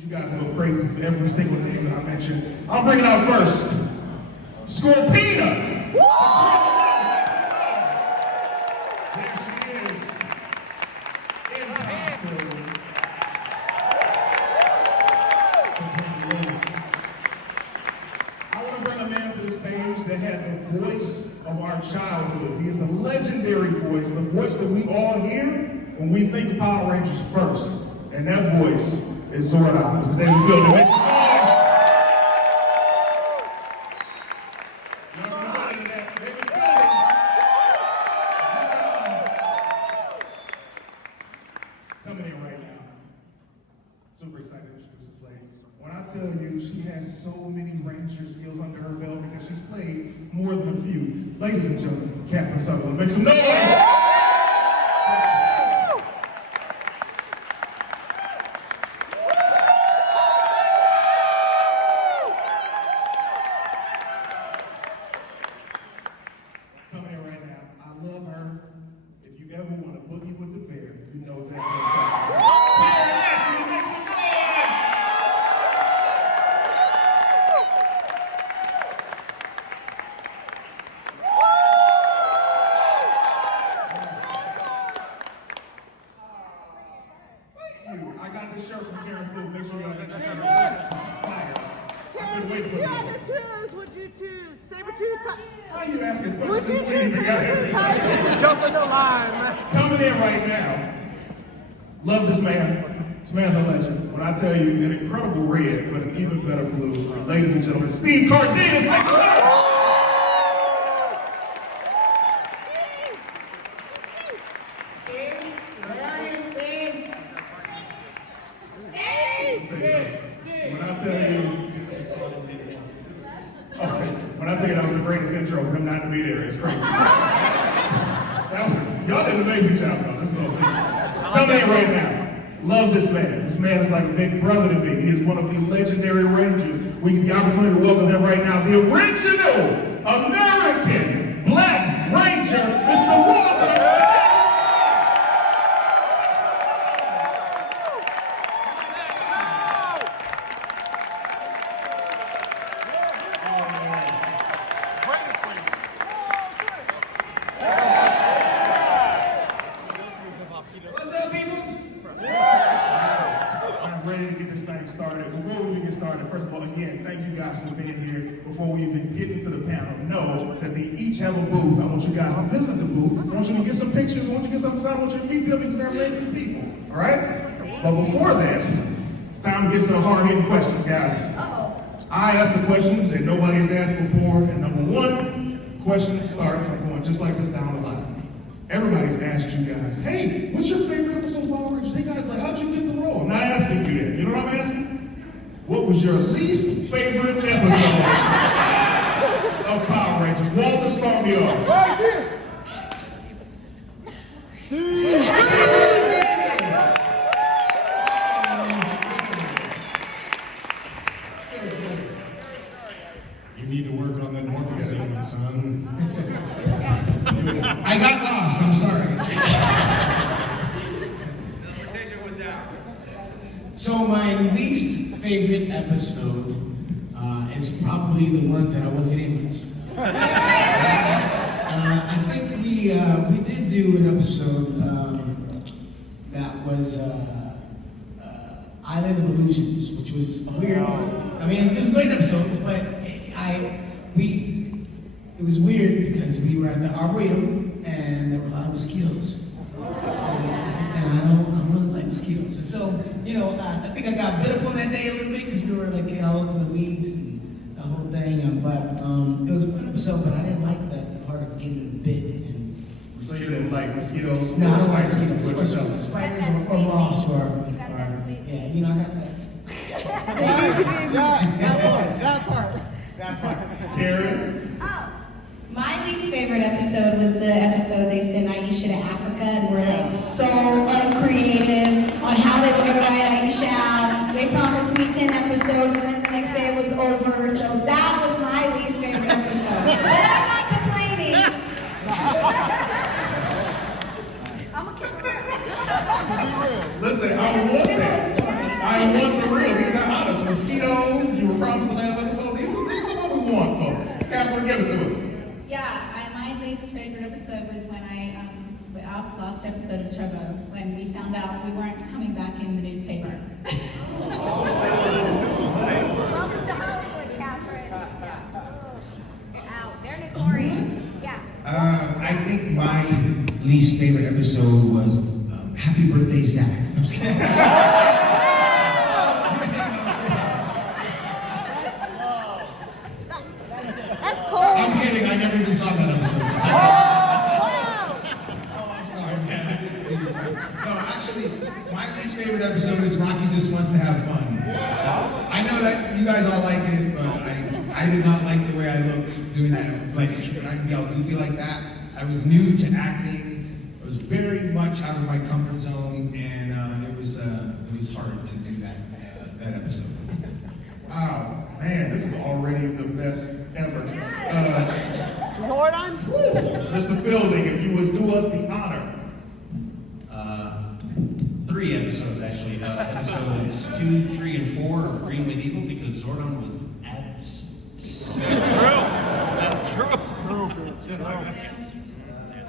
You guys go crazy for every single name that I mentioned. I'm bringing out first, Scorpina. Woo! There she is. In costume. I want to bring a man to the stage that had the voice of our childhood. He is a legendary voice, the voice that we all hear when we think Power Rangers first. And that voice is Zordon. It's the name of the building. Make some noise. Coming in right now. Super excited to introduce this lady. When I tell you she has so many Ranger skills under her belt because she's played more than a few. Ladies and gentlemen, Captain Sutherland, make some noise! Coming in right now. Love this man. This man's a legend. When I tell you, an incredible red, but an even better blue. Ladies and gentlemen, Steve Cardenas. Make some noise. When I tell you that was the greatest intro for him not to be there, it's crazy. Y'all did an amazing job, though. This is what I was thinking. Coming in right now. Love this man. This man is like a big brother to me. He is one of the legendary Rangers. We get the opportunity to welcome him right now. The original American Black Ranger, Mr. Walter. First of all, again, thank you guys for being here. Before we even get into the panel, know that they each have a booth. I want you guys to visit the booth. I want you to get some pictures. I want you to get something signed. I want you to meet them because they're amazing people. All right? But before that, it's time to get to the hard-hitting questions, guys. I ask the questions that nobody has asked before. And number one, question starts. I'm going just like this down the line. Everybody's asked you guys, hey, what's your favorite episode of Power Rangers? Hey, guys, like, how'd you get the role? I'm not asking you that. You know what I'm asking? What was your least favorite episode of Power Rangers? Walter, start me off. Right here. You need to work on that Morphin sequence, son. I got lost, I'm sorry. So my least favorite episode is probably the ones that I wasn't able to. I think we did do an episode that was Island of Illusions, which was weird. I mean, it was a great episode, but it was weird because we were at the Arboretum and there were a lot of mosquitoes. And I don't really like mosquitoes. And so, you know, I think I got bit up on that day a little bit because we were like all up in the weeds and the whole thing. But it was a good episode, but I didn't like that part of getting bit. And so you didn't like mosquitoes? No, I don't like mosquitoes. Or spiders or moths yeah, you know, I got that. That part. Karen? Oh, my least favorite episode was the episode they sent Aisha to Africa and were like so uncreative on how they were going to write Aisha out. They promised me 10 episodes and then the next day it was over. So that was my least favorite episode. But I'm not complaining. I'm a kid. Listen, I want that. I want the real. These mosquitoes. You were promised the last episode. These are what we want, folks. Catherine, give it to us. Yeah, my least favorite episode was when our last episode of Turbo, when we found out we weren't coming back in the newspaper. Welcome to Hollywood, Catherine. Out. They're notorious. Yeah. I think my least favorite episode was Happy Birthday, Zach. I'm just kidding. That's cool. I'm kidding, I never even saw that episode. Oh, I'm sorry, man. I didn't do that. No, actually, my least favorite episode is Rocky Just Wants to Have Fun. I know that you guys all like it, but I did not like the way I looked doing that. Like, when I could be all goofy like that. I was new to acting. I was very much out of my comfort zone, and it was hard to do that episode. Wow, man, this is already the best ever. Jordan? Mr. Fielding, if you would do us the honor. 3 episodes actually. Episodes 2, 3, and 4 of Green Medieval because Zordon was That's true.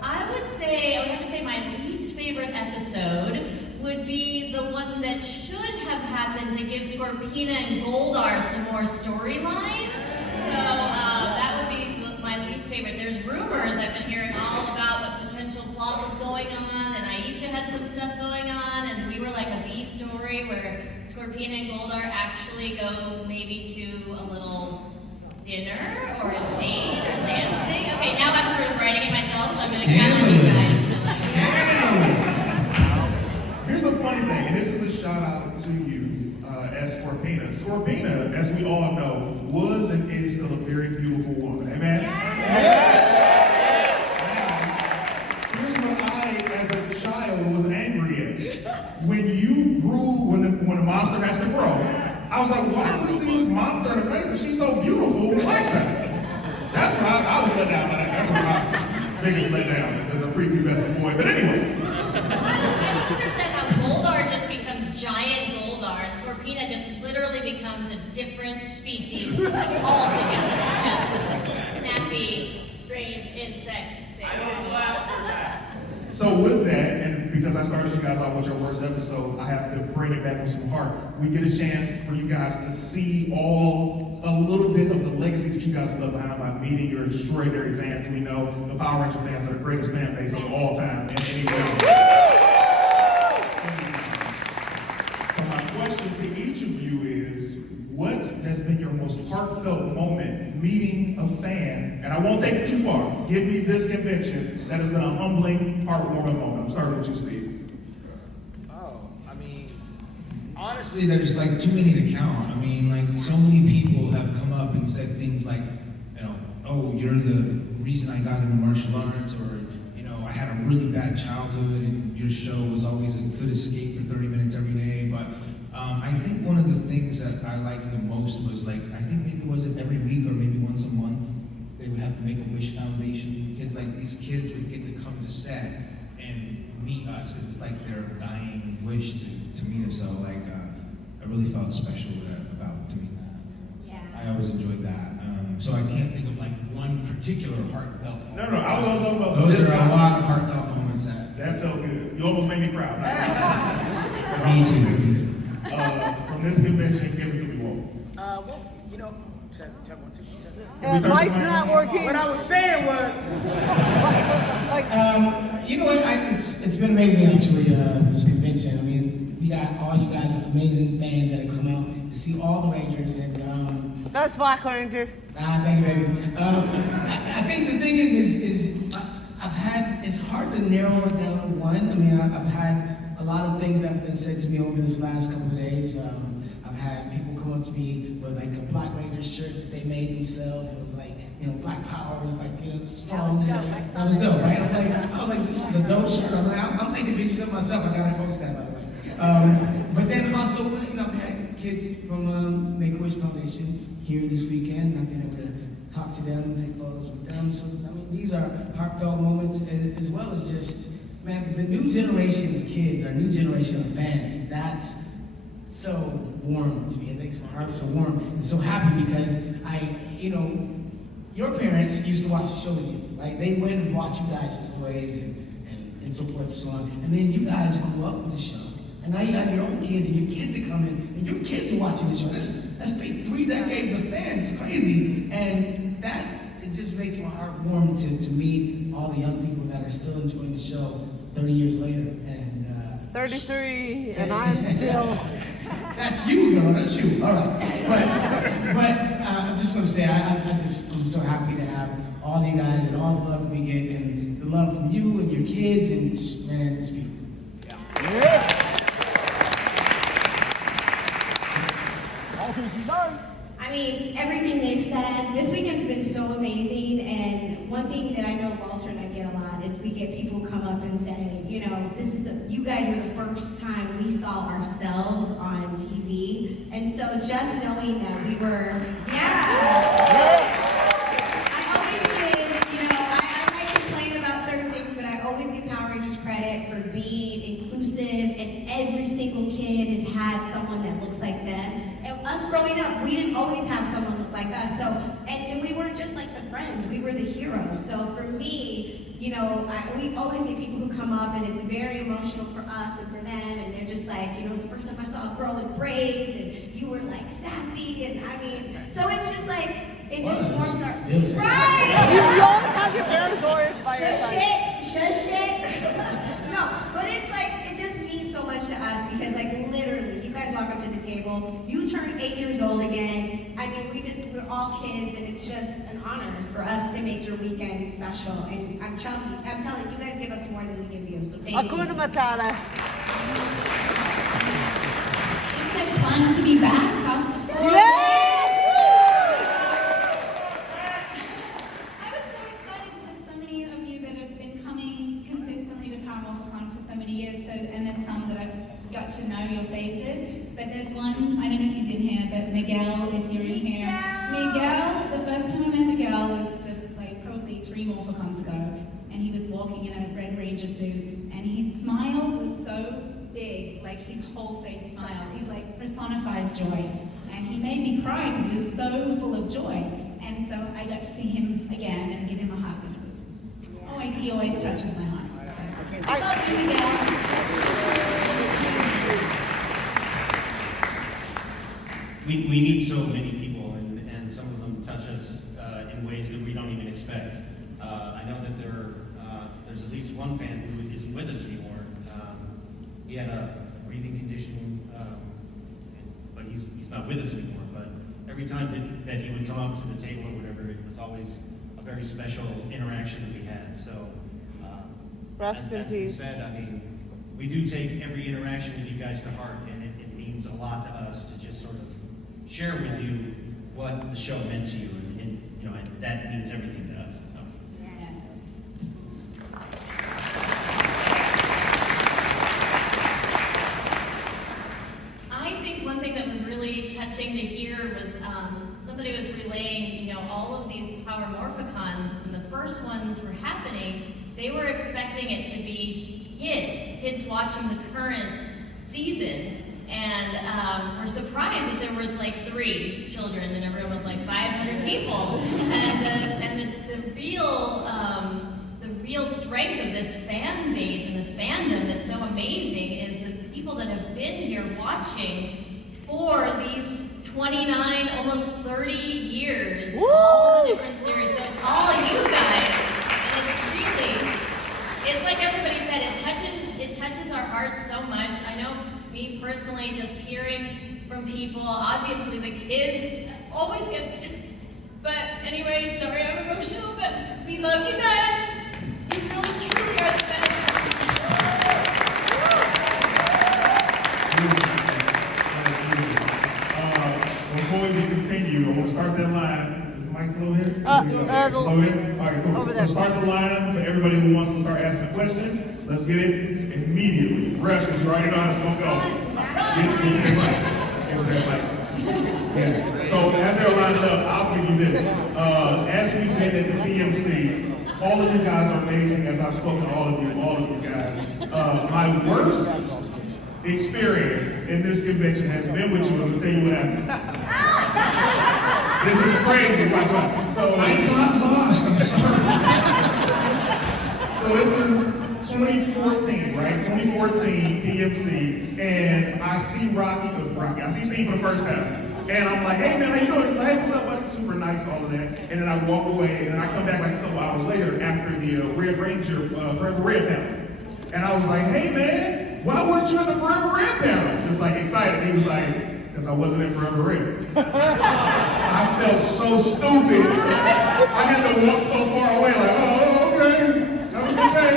I would have to say my least favorite episode would be the one that should have happened to give Scorpina and Goldar some more storyline. So that would be my least favorite. There's rumors I've been hearing all about what potential plot was going on, and Aisha had some stuff going on, and we were like a B story where Scorpina and Goldar actually go maybe to a little dinner or a date or dancing. Okay, now I'm sort of writing it myself, so I'm going to count on you guys. Here's the funny thing, and this is a shout out to you as Scorpina. Scorpina, as we all know, was and is still a very beautiful woman. Amen? Here's what I, as a child, was angry at. When you grew, when a monster has to grow, I was like, why don't we see this monster in the face? And she's so beautiful, relax her. That's what I was let down by that. That's what my biggest letdown is as a preview best boy. But anyway. I don't understand how Goldar just becomes giant Goldar and Scorpina just literally becomes a different species altogether. Yes. Snappy, strange insect thing. I don't laugh at that. So with that, and because I started you guys off with your worst episodes, I have to bring it back with some heart. We get a chance for you guys to see a little bit of the legacy that you guys have left behind by meeting your extraordinary fans. We know the Power Ranger fans are the greatest fan base of all time in any way. So my question to each of you is, what has been your most heartfelt moment meeting a fan? And I won't take it too far. Give me this convention that has been a humbling, heartwarming moment. I'm starting with you, Steve. Oh, I mean, honestly, there's like too many to count. I mean, like so many people have come up and said things like, you know, oh, you're the reason I got into martial arts, or, you know, I had a really bad childhood and your show was always a good escape for 30 minutes every day. But I think one of the things that I liked the most was like, I think maybe was it every week or maybe once a month, they would have to make a wish foundation. Like these kids would get to come to set and meet us because it's like their dying wish to meet us. So like, I really felt special about doing that. Yeah. I always enjoyed that. So I can't think of like one particular heartfelt moment. No, I was going to talk about Those this are a guy. lot of heartfelt moments That felt good. You almost made me proud. me too. From this convention, give it to me, Walt. Well, you know, check 1, 2, check. And Mike's not working. What I was saying was, You know what? It's been amazing actually. This convention. I mean, we got all you guys amazing fans that have come out to see all the Rangers, and that's Black Ranger. thank you, baby. I think the thing is I've had. It's hard to narrow it down to one. I mean, I've had a lot of things that have been said to me over this last couple of days. I've had people come up to me with like a Black Ranger shirt that they made themselves. It was like, you know, Black Power was like, you know, strong. That was dope, right? I was like, this is the dope shirt. I'm taking pictures of myself. I gotta post that, by the way. But then also, you know, I've had kids from Make-A-Wish Foundation here this weekend, and I've been able to talk to them and take photos with them. So, I mean, these are heartfelt moments, as well as just, man, the new generation of kids, our new generation of fans, that's so warm to me. And makes my heart so warm and so happy because your parents used to watch the show with you, right? They went and watched you guys' toys and so forth and so on. And then you guys grew up with the show. And now you have your own kids, and your kids are coming, and your kids are watching the show. That's 3 decades of fans. It's crazy. And it just makes my heart warm to meet all the young people that are still enjoying the show 30 years later. And 33, and I'm still. That's you, girl. That's you. All right. But I'm just gonna say, I'm so happy to have all you guys and all the love we get, and the love from you and your kids, and man, it's beautiful. Yeah. All things you learn. I mean, everything they've said, this weekend's been so amazing, and one thing that I know Walter and I get a lot is we get people come up and say, you guys are the first time we saw ourselves on TV, and so just knowing that we were, I always give, I might complain about certain things, but I always give Power Rangers credit for being inclusive, and every single kid has had someone that looks like them. And us growing up, we didn't always have someone look like us. So, and we weren't just like the friends, we were the heroes. So for me, we always get people who come up, and it's very emotional for us and for them, and they're just like, it's the first time I saw a girl with braids, and you were like sassy, and so it's just like, it just warms our... Right! You don't have your territory by your side. Shush it. No, but it's like, it just means so much to us, because like literally, you guys walk up to the table, you turn 8 years old again. I mean, we're all kids, and it's just an honor for us to make your weekend special. And I'm telling you, you guys give us more than we give you. So thank you. Hakuna Matata. Isn't it fun to be back after 4 Yes! I was so excited because so many of you that have been coming consistently to Morphicon for so many years, and there's some that I've got to know your faces, but there's one, I don't know if he's in here, but Miguel, if you're in here. Miguel, the first time I met Miguel was probably 3 Morphicons ago, and he was walking in a Red Ranger suit, and his smile was so big, like his whole face smiles. He's like personifies joy, and he made me cry because he was so full of joy. And so I got to see him again and give him a hug, and it was just he always touches my heart. So, I love you, Miguel. We meet so many people, and some of them touch us in ways that we don't even expect. I know that there's at least one fan who isn't with us anymore. He had a breathing condition, but he's not with us anymore. But every time that he would come up to the table or whatever, it was always a very special interaction that we had. So, Rest in as we peace. said, I mean, we do take every interaction with you guys to heart, and it means a lot to us to just sort of share with you what the show meant to you, and that means everything to us. So. Yes. I think one thing that was really touching to hear was somebody was relaying, all of these Power Morphicons, and the first ones were happening. They were expecting it to be kids watching the current season, and were surprised that there was like 3 children in a room with like 500 people. And the real strength of this fan base and this fandom that's so amazing is the people that have been here watching for these 29, almost 30 years, all the different series. So it's all you guys, and it's like everybody said, it touches our hearts so much. I know me personally, just hearing from people, obviously the kids always gets, but anyway, sorry I'm emotional, but we love you guys. You really truly are the best. Before we continue, I'm going to start that line. Is the mic still here? It's over there? All right, cool. Over there. So start the line for everybody who wants to start asking a question. Let's get it immediately. Rush, because you already know how it's going to go. Get that mic. Yes. So as they're lined up, I'll give you this. As we've been at the BMC, all of you guys are amazing, as I've spoken to all of you guys. My worst experience in this convention has been with you. I'm gonna tell you what happened. This is crazy. Watch out. So I got lost. I'm sorry. So this is 2014, right? 2014 PMC, and I see Rocky, I see Steve for the first time. And I'm like, hey man, how you doing? He's like, hey, what's up, buddy? Super nice, all of that. And then I walk away, and then I come back like a couple hours later after the Red Ranger Forever Red panel. And I was like, hey man, why weren't you in the Forever Red panel? Just like excited. He was like, because I wasn't in Forever Red. I felt so stupid. I had to walk so far away, like, oh, okay. That was okay.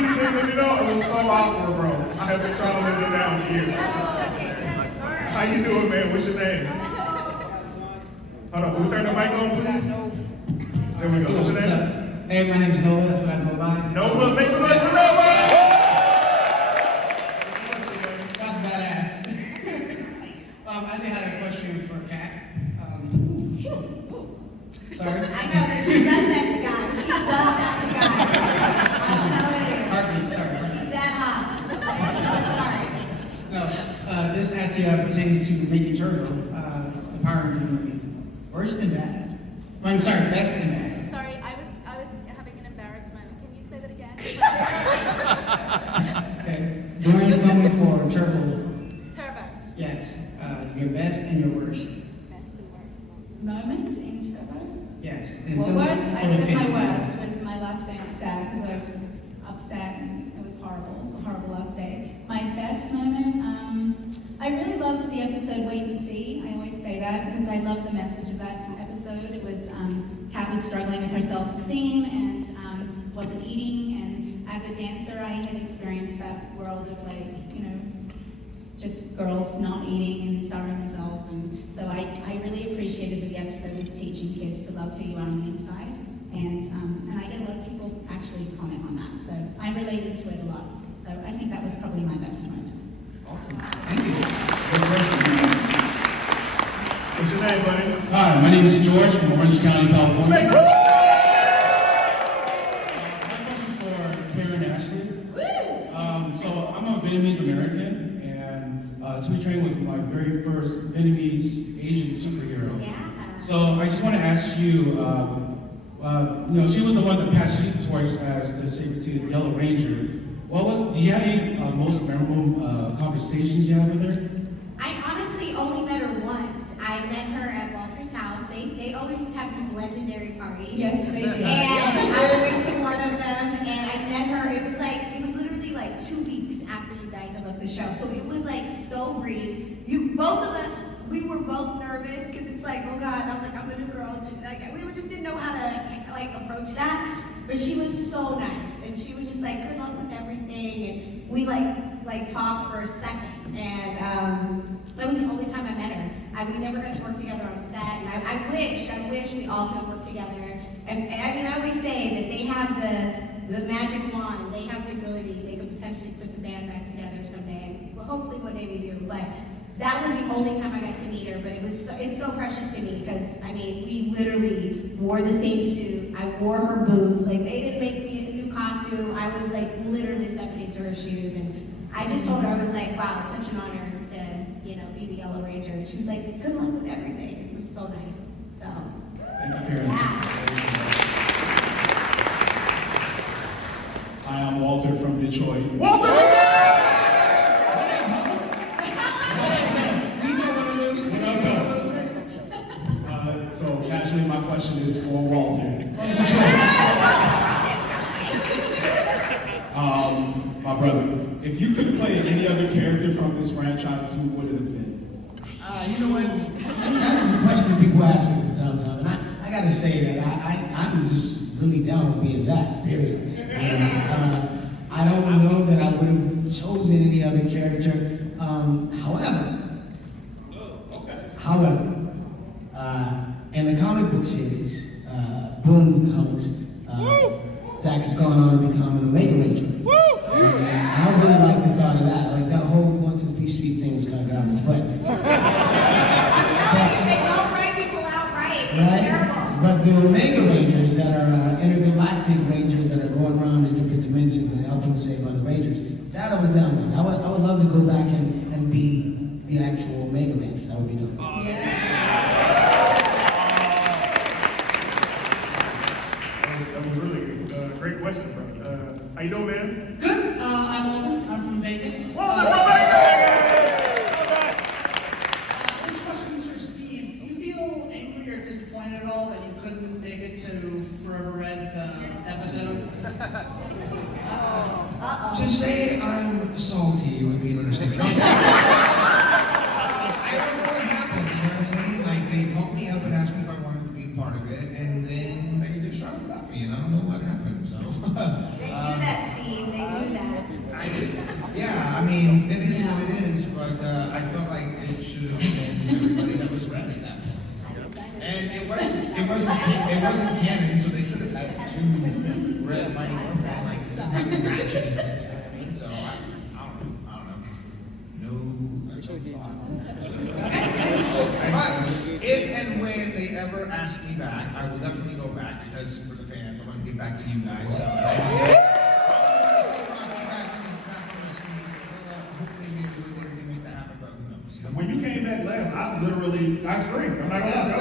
You let me know. It was so awkward, bro. I have been trying to live it down for years. How you doing, man? What's your name? Hold on, can we turn the mic on, please? There we go. What's your name? Hey, my name's Noah. That's what I go by. Nova, make some noise for Nova! That's badass. I actually had a question for Kat. Sorry. I know that she does that to guys. She does that to guys. I'm telling you. Heartbeat, sorry. She's that hot. I'm sorry. No, this actually pertains to Making Turbo, the Power Ranger movie. Worse than bad. I'm sorry, best than bad. Sorry, I was having an embarrassed moment. Can you say that again? Okay. During filming for Turbo, Turbo. yes, your best and your worst. Moment in Turbo? Yes. Well, worst, I said my film. worst was my last day on set because I was upset and it was horrible, a horrible last day. My best moment, I really loved the episode Wait and See. I always say that because I love the message of that episode. It was, Kat was struggling with her self-esteem and wasn't eating, and as a dancer I had experienced that world of like, you know, just girls not eating and starving themselves, and so I really appreciated that the episode was teaching kids to love who you are on the inside, and I get a lot of people actually comment on that, so I related to it a lot. So I think that was probably my best moment. Awesome. Thank you. What's your name, buddy? Hi, my name is George from Orange County, California. Make some My question is for Perez and Ashley. So I'm a Vietnamese American, and Tui Train was my very first Vietnamese Asian superhero. Yeah. So I just want to ask you, she was the one that passed you the torch as the saber-toothed Yellow Ranger. Do you have any most memorable conversations you had with her? I honestly only met her once. I met her at Walter's house. They always have these legendary parties. Yes, they do. And I went to one of them and I met her. It was literally like 2 weeks after you guys had left the show. So it was like so brief. Both of us, we were both nervous because it's like, oh God, I was like, I'm the new girl. Like, we just didn't know how to like approach that. But she was so nice, and she was just like, good luck with everything, and we like talked for a second, and that was the only time I met her. We never got to work together on set, and I wish we all could work together. And I mean, I always say that they have the magic wand, they have the ability, they could potentially put the band back together someday, and well, hopefully one day they do, but that was the only time I got to meet her, but it's so precious to me because, I mean, we literally wore the same suit. I wore her boots. Like, they didn't make me a new costume. I was, like, literally stepping into her shoes. And I just told her, I was like, wow, it's such an honor to, you know, be the Yellow Ranger. And she was like, good luck with everything. It was so nice. So, Thank you, Perez. yeah. Hi, I'm Walter from Detroit. Walter! So naturally, my question is for Walter. My brother, if you could play any other character from this franchise, who would it have been? You know what? This is a question people ask me from time to time, and I gotta say that I'm just really down with being Zach, period. And I don't know that I would have chosen any other character. However, in the comic book series, Boom Comics, Zach has gone on to become an Omega Ranger. And I really like the thought of that. Like that whole going to the Peace Street thing was kind of garbage, but They don't write people out right. It's right? terrible. But the Omega Rangers that are intergalactic Rangers that are going around in different dimensions and helping save other Rangers, That I was down with. I would love to go back and be the actual Mega Man. That would be dope. That was really good. Great questions, bro. How you doing, man? Good. I'm Alden. I'm from Vegas. Well, that's This question's for Steve. Do you feel angry or disappointed at all that you couldn't make it to Forever Red episode? To say I'm salty would be an understatement. I don't know what happened, you know what I mean? Like, they called me up and asked me if I wanted to be part of it, and then they just shut about me, and I don't know what happened, so. They do that, Steve. They do that. Yeah, I mean, it is what it is, but I felt like it should have been everybody that was ready that point. And it wasn't canon, so they should have had two red fighting Morphin, like, matching, you know what I mean? So, I don't know. No, that's no thought. But if and when they ever ask me back, I will definitely go back, because for the fans, I want to get back to you guys. So, hopefully maybe we can make that happen, but who knows? You know? When you came back last, I screamed. I'm not gonna lie. I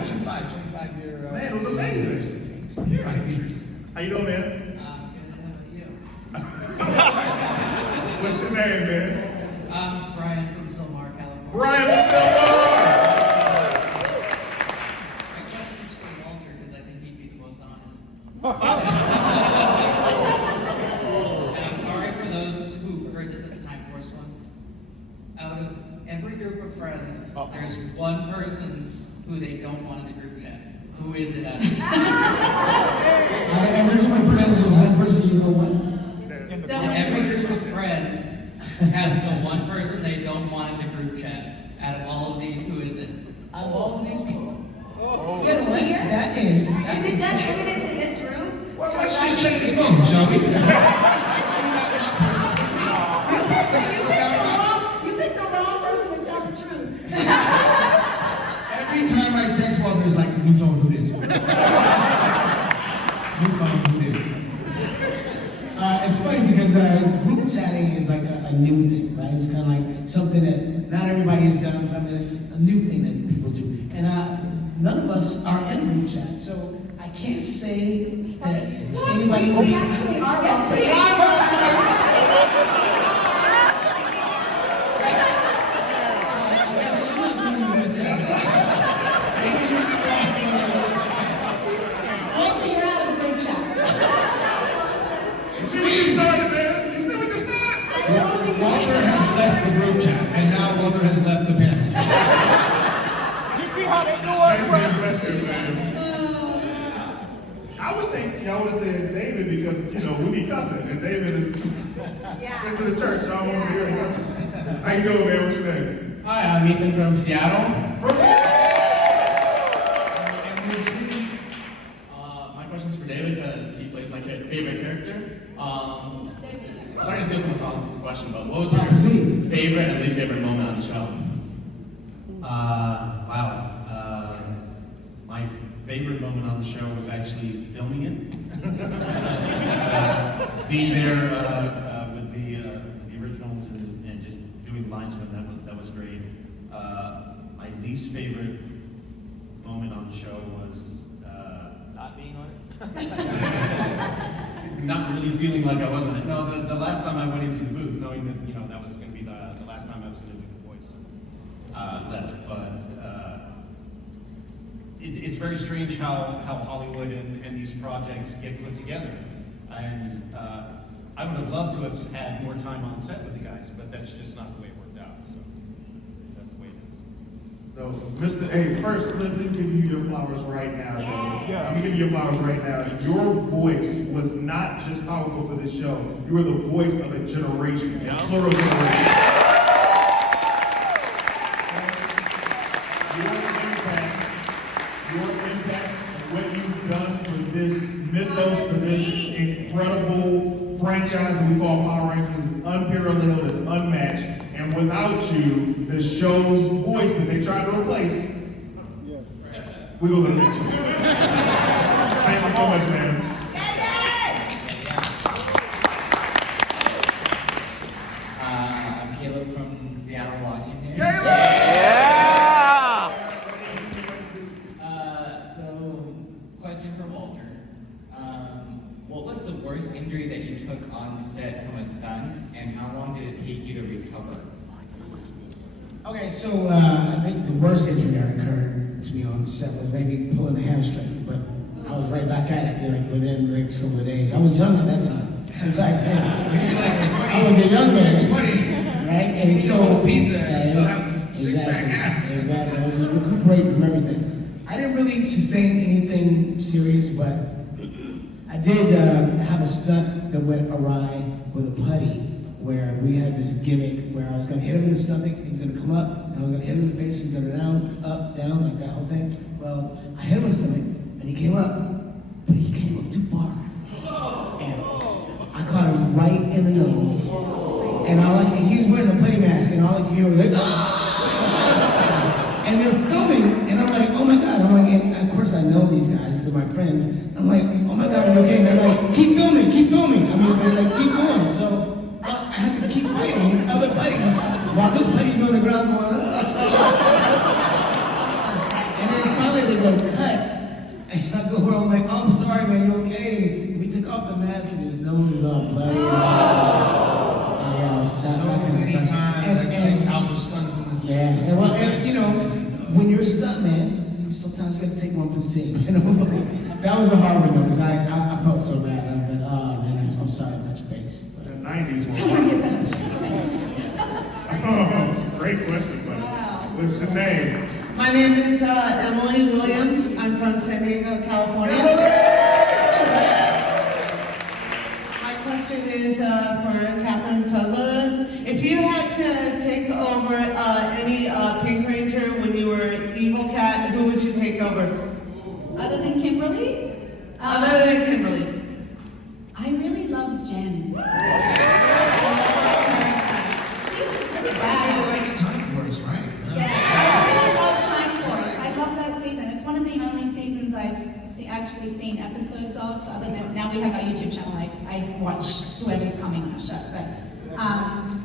was like, 25 year. Man, it was amazing. 5 years. How you doing, man? Good. How about you? What's your name, man? I'm Brian from Silmar, California. Brian from Silmar! My question's for Walter, because I think he'd be the most honest. And I'm sorry for those who heard this at the Time Force one. Out of every group of friends, there's one person who they don't want in the group chat. Who is it out of these? And there's one person you know what? Every group of friends has the one person they don't want in the group chat. Out of all of these, who is it? Out of all of these people. Yes, here? That is. Is it just limited to this room? Well, let's just check his phone, shall we? You picked the wrong person to tell the truth. Every time I text Walter, it's like, new phone, who this? New phone, who this? It's funny because group chatting is like a new thing, right? It's kind of like something that not everybody has done. I mean, it's a new thing that people do. And none of us are in a group chat, so I can't say that anybody We leaves. actually are about to. Walter, you're out of the group chat. You see what you started, man? You see what you started? Walter has left the group chat, and now Walter has left the panel. You see how they do Thank it, you bro? for your question, man. I would think y'all would have said David because, we be cussing, and David is into the church, so I don't want to hear the cussing. How you doing, man? What's your name? Hi, I'm Ethan from Seattle. My question's for David because he plays my favorite character. Sorry to steal someone else's question, but what was your favorite and least favorite moment on the show? Wow. My favorite moment on the show was actually filming it. Being there with the originals and just doing the lines with them, that was great. My least favorite moment on the show was Not being on it? not really feeling like I wasn't. No, the last time I went into the booth, knowing that that was going to be the last time I was going to do the voice, left. But it's very strange how Hollywood and these projects get put together. And I would have loved to have had more time on set with the guys, but that's just not the way it worked out. So that's the way it is. So, first, let me give you your flowers right now. Yes. Let me give you your flowers right now. Your voice was not just powerful for this show. You were the voice of a generation, a plural generation. Your impact, what you've done for this mythos, for this incredible franchise that we call Power Rangers is unparalleled, it's unmatched. And without you, the show's voice that they tried to replace, we will go to the next one. Thank you so much, man. Caleb! So, question for Walter. What was the worst injury that you took on set from a stunt, and how long did it take you to recover? Okay, so I think the worst injury I incurred to be on set was maybe pulling a hamstring, but I was right back at it, like within the next couple of days. I was young at that time. Back then, I was a young man, right? And so pizza, so have six-pack abs. Exactly. I was just recuperating from everything. I didn't really sustain anything serious, but I did have a stunt that went awry with a putty, where we had this gimmick where I was going to hit him in the stomach, he was going to come up, and I was going to hit him in the face, he was going to go down, up, down, like that whole thing. Well, I hit him in the stomach, and he came up, but he came up too far. And I caught him right in the nose. And he was wearing a putty mask, and all I could hear was like, ah! And they're filming, and I'm like, oh my God. I'm like, and of course I know these guys, they're my friends. I'm like, oh my God, are you okay? And they're like, keep filming, keep filming. I mean, they're like, keep going. So I had to keep fighting other buddies while this buddy's on the ground going, and then finally they go, cut. And I go over, I'm like, oh, I'm sorry, man, you okay? We took off the mask and his nose is all bloody. So many times I kicked alpha stunts in the face. Yeah, and well, and, you know, when you're a stunt man, sometimes you gotta take one for the team. And it was like, that was a hard one though, because I felt so bad. I was like, oh man, I'm sorry about your face. The 90s one. Great question, buddy. What's your name? My name is Emily Williams. I'm from San Diego, California. My question is for Catherine Sutherland. If you had to take over any Pink Ranger when you were Evil Cat, who would you take over? Other than Kimberly? Other than Kimberly. I really love Jen. Everybody likes Time Force, right? Yeah, I really love Time Force. I love that season. It's one of the only seasons I've actually seen episodes of, other than now we have our YouTube channel. I watch whoever's coming on the show.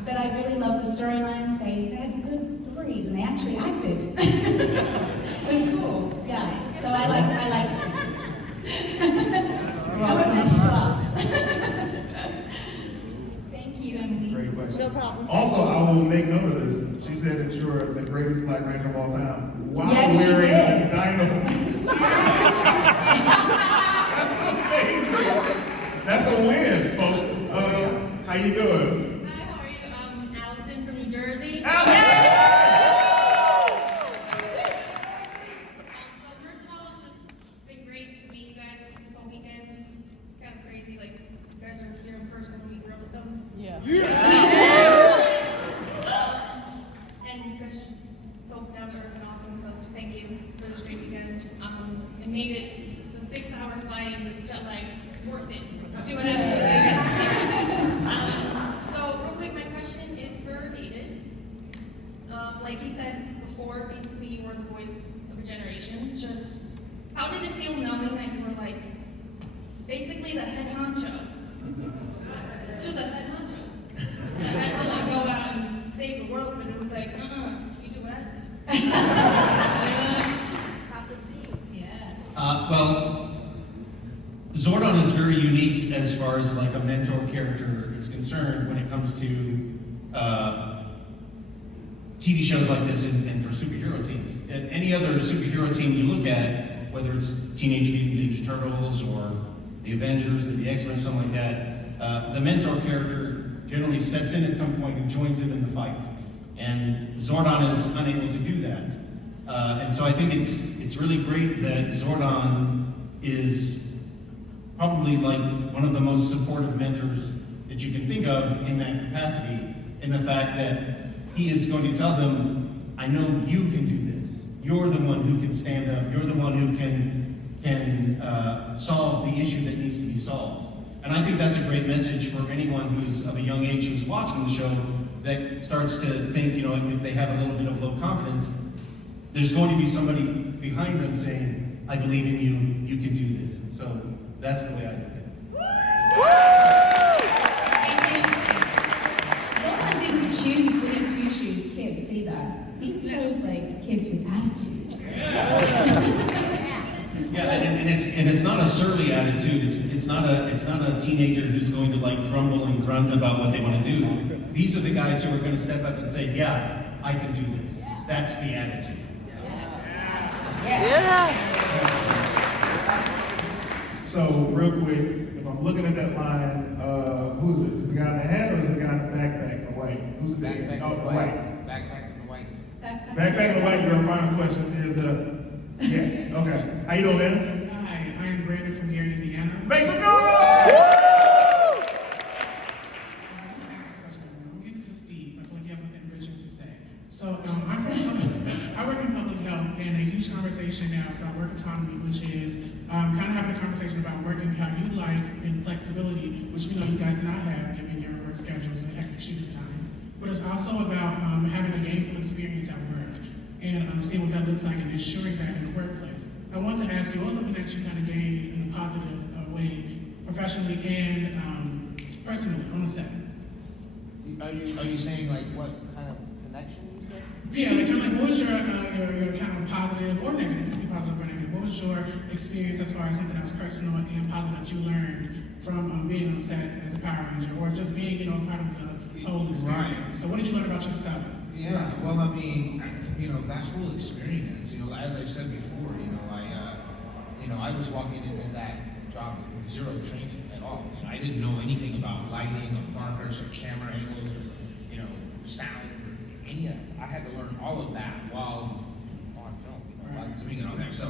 But I really love the storylines. They had good stories and they actually acted. It was cool. Yeah. So I liked it. No offense to us. Thank you, Emily. Great question. No problem. Also, I will make note of this. She said that you're the greatest Black Ranger of all time. While Yes, she wearing did. a dino. That's amazing. That's a win, folks. How you doing? Hi, how are you? Allison from New Jersey. Allison! So first of all, it's just been great to meet you guys this whole weekend. It's kind of crazy, like you guys are here in person and we grew up with them. Yeah. And you guys are just so down to earth and awesome. So just thank you for this great weekend. It made it the 6-hour flight and the jet lag worth it. Doing absolutely. So real quick, my question is for David. Like he said before, basically you were the voice of a generation. Just how did it feel knowing that you were like basically the head honcho to the head honcho that had to like go out and save the world, but it was like, you do what I say. Yeah. Well, Zordon is very unique as far as like a mentor character is concerned when it comes to TV shows like this and for superhero teams. And any other superhero team you look at, whether it's Teenage Mutant Ninja Turtles or the Avengers or the X-Men or something like that, the mentor character generally steps in at some point and joins them in the fight. And Zordon is unable to do that. And so I think it's really great that Zordon is probably like one of the most supportive mentors that you can think of in that capacity, in the fact that he is going to tell them, I know you can do this. You're the one who can stand up. You're the one who can solve the issue that needs to be solved. And I think that's a great message for anyone who's of a young age who's watching the show that starts to think, if they have a little bit of low confidence, there's going to be somebody behind them saying, I believe in you, you can do this. And so that's the way I look at it. Thank you. Zordon didn't choose goody two-shoes kids either. he chose like kids with attitude. Yeah, and it's not a surly attitude. It's not a teenager who's going to like grumble and grunt about what they want to do. These are the guys who are going to step up and say, "Yeah, I can do this." That's the attitude. So real quick, if I'm looking at that line, who is it? Is it the guy in the hat or is it the guy in the backpack in the white? Who's the Backpack oh, in the white? Backpack in the white. Backpack in the white girl. Final question is yes. Okay. How you doing, man? Hi, I'm Brandon from Gary, Indiana. Make some noise! I'm giving it to Steve. I feel like you have something enriching to say. So I work in public health, and a huge conversation now is about work autonomy, which is kind of having a conversation about working how you like and flexibility, which we know you guys do not have given your work schedules and hectic shooting times. But it's also about having a gainful experience at work and seeing what that looks like and ensuring that in the workplace. I want to ask you, what was something that you kind of gained in a positive way, professionally and personally on the set? Are you saying like what kind of connection you said? Yeah, like kind of like what was your kind of positive or negative, it could be positive or negative, what was your experience as far as something that was personal and positive that you learned from being on set as a Power Ranger or just being, part of the whole experience? Right. So what did you learn about yourself? Yeah, well, I mean, that whole experience, as I've said before, I was walking into that job with zero training at all. I didn't know anything about lighting or markers or camera angles or, sound or any of that. I had to learn all of that while on film, while doing it on there. So,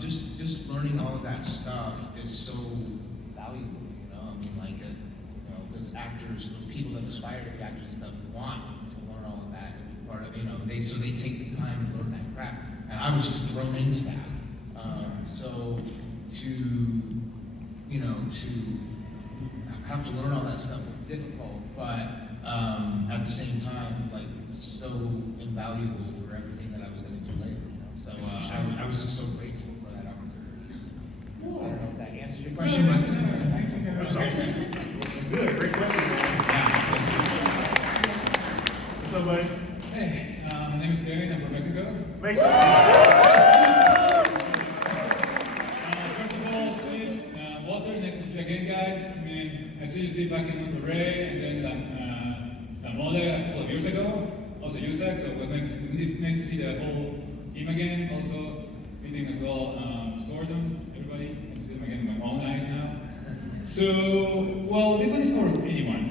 just learning all of that stuff is so valuable, because actors, people that aspire to be actors and stuff want to learn all of that and be part of, so they take the time to learn that craft. And I was just thrown into that. So to have to learn all that stuff was difficult, but at the same time, like so invaluable for everything that I was going to do later. So I was just so grateful for that opportunity. I don't know if that answers your question, but Good, great question. What's up, buddy? Hey, my name is Kevin. I'm from Mexico. First of all, please, Walter, nice to see you again, guys. I mean, I see you speak back in Monterrey and then La Mole a couple of years ago. Also USAC, so it was nice to see the whole team again. Also meeting as well Sordom, everybody. Nice to see them again with my own eyes now. So, well, this one is for anyone.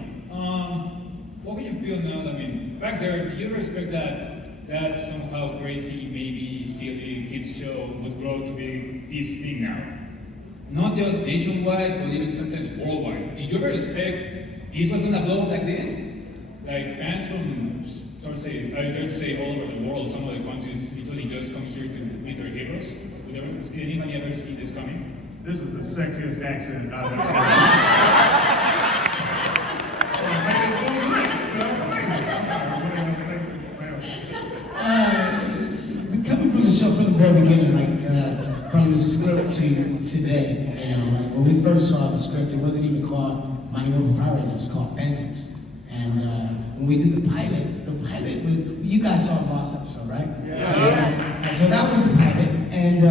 What would you feel now? I mean, back there, did you ever expect that somehow crazy, maybe silly kids show would grow to be this thing now? Not just nationwide, but even sometimes worldwide. Did you ever expect this was gonna blow up like this? Like fans from, I dare say, all over the world, some other countries literally just come here to meet their heroes. Did anybody ever see this coming? This is the sexiest accent I've ever Coming from the show from the very beginning, from the script to today, when we first saw the script, it wasn't even called Mighty Morphin Power Rangers, it was called Phantoms. And when we did the pilot you guys saw Lost episode, right? Yeah. So that was the pilot, and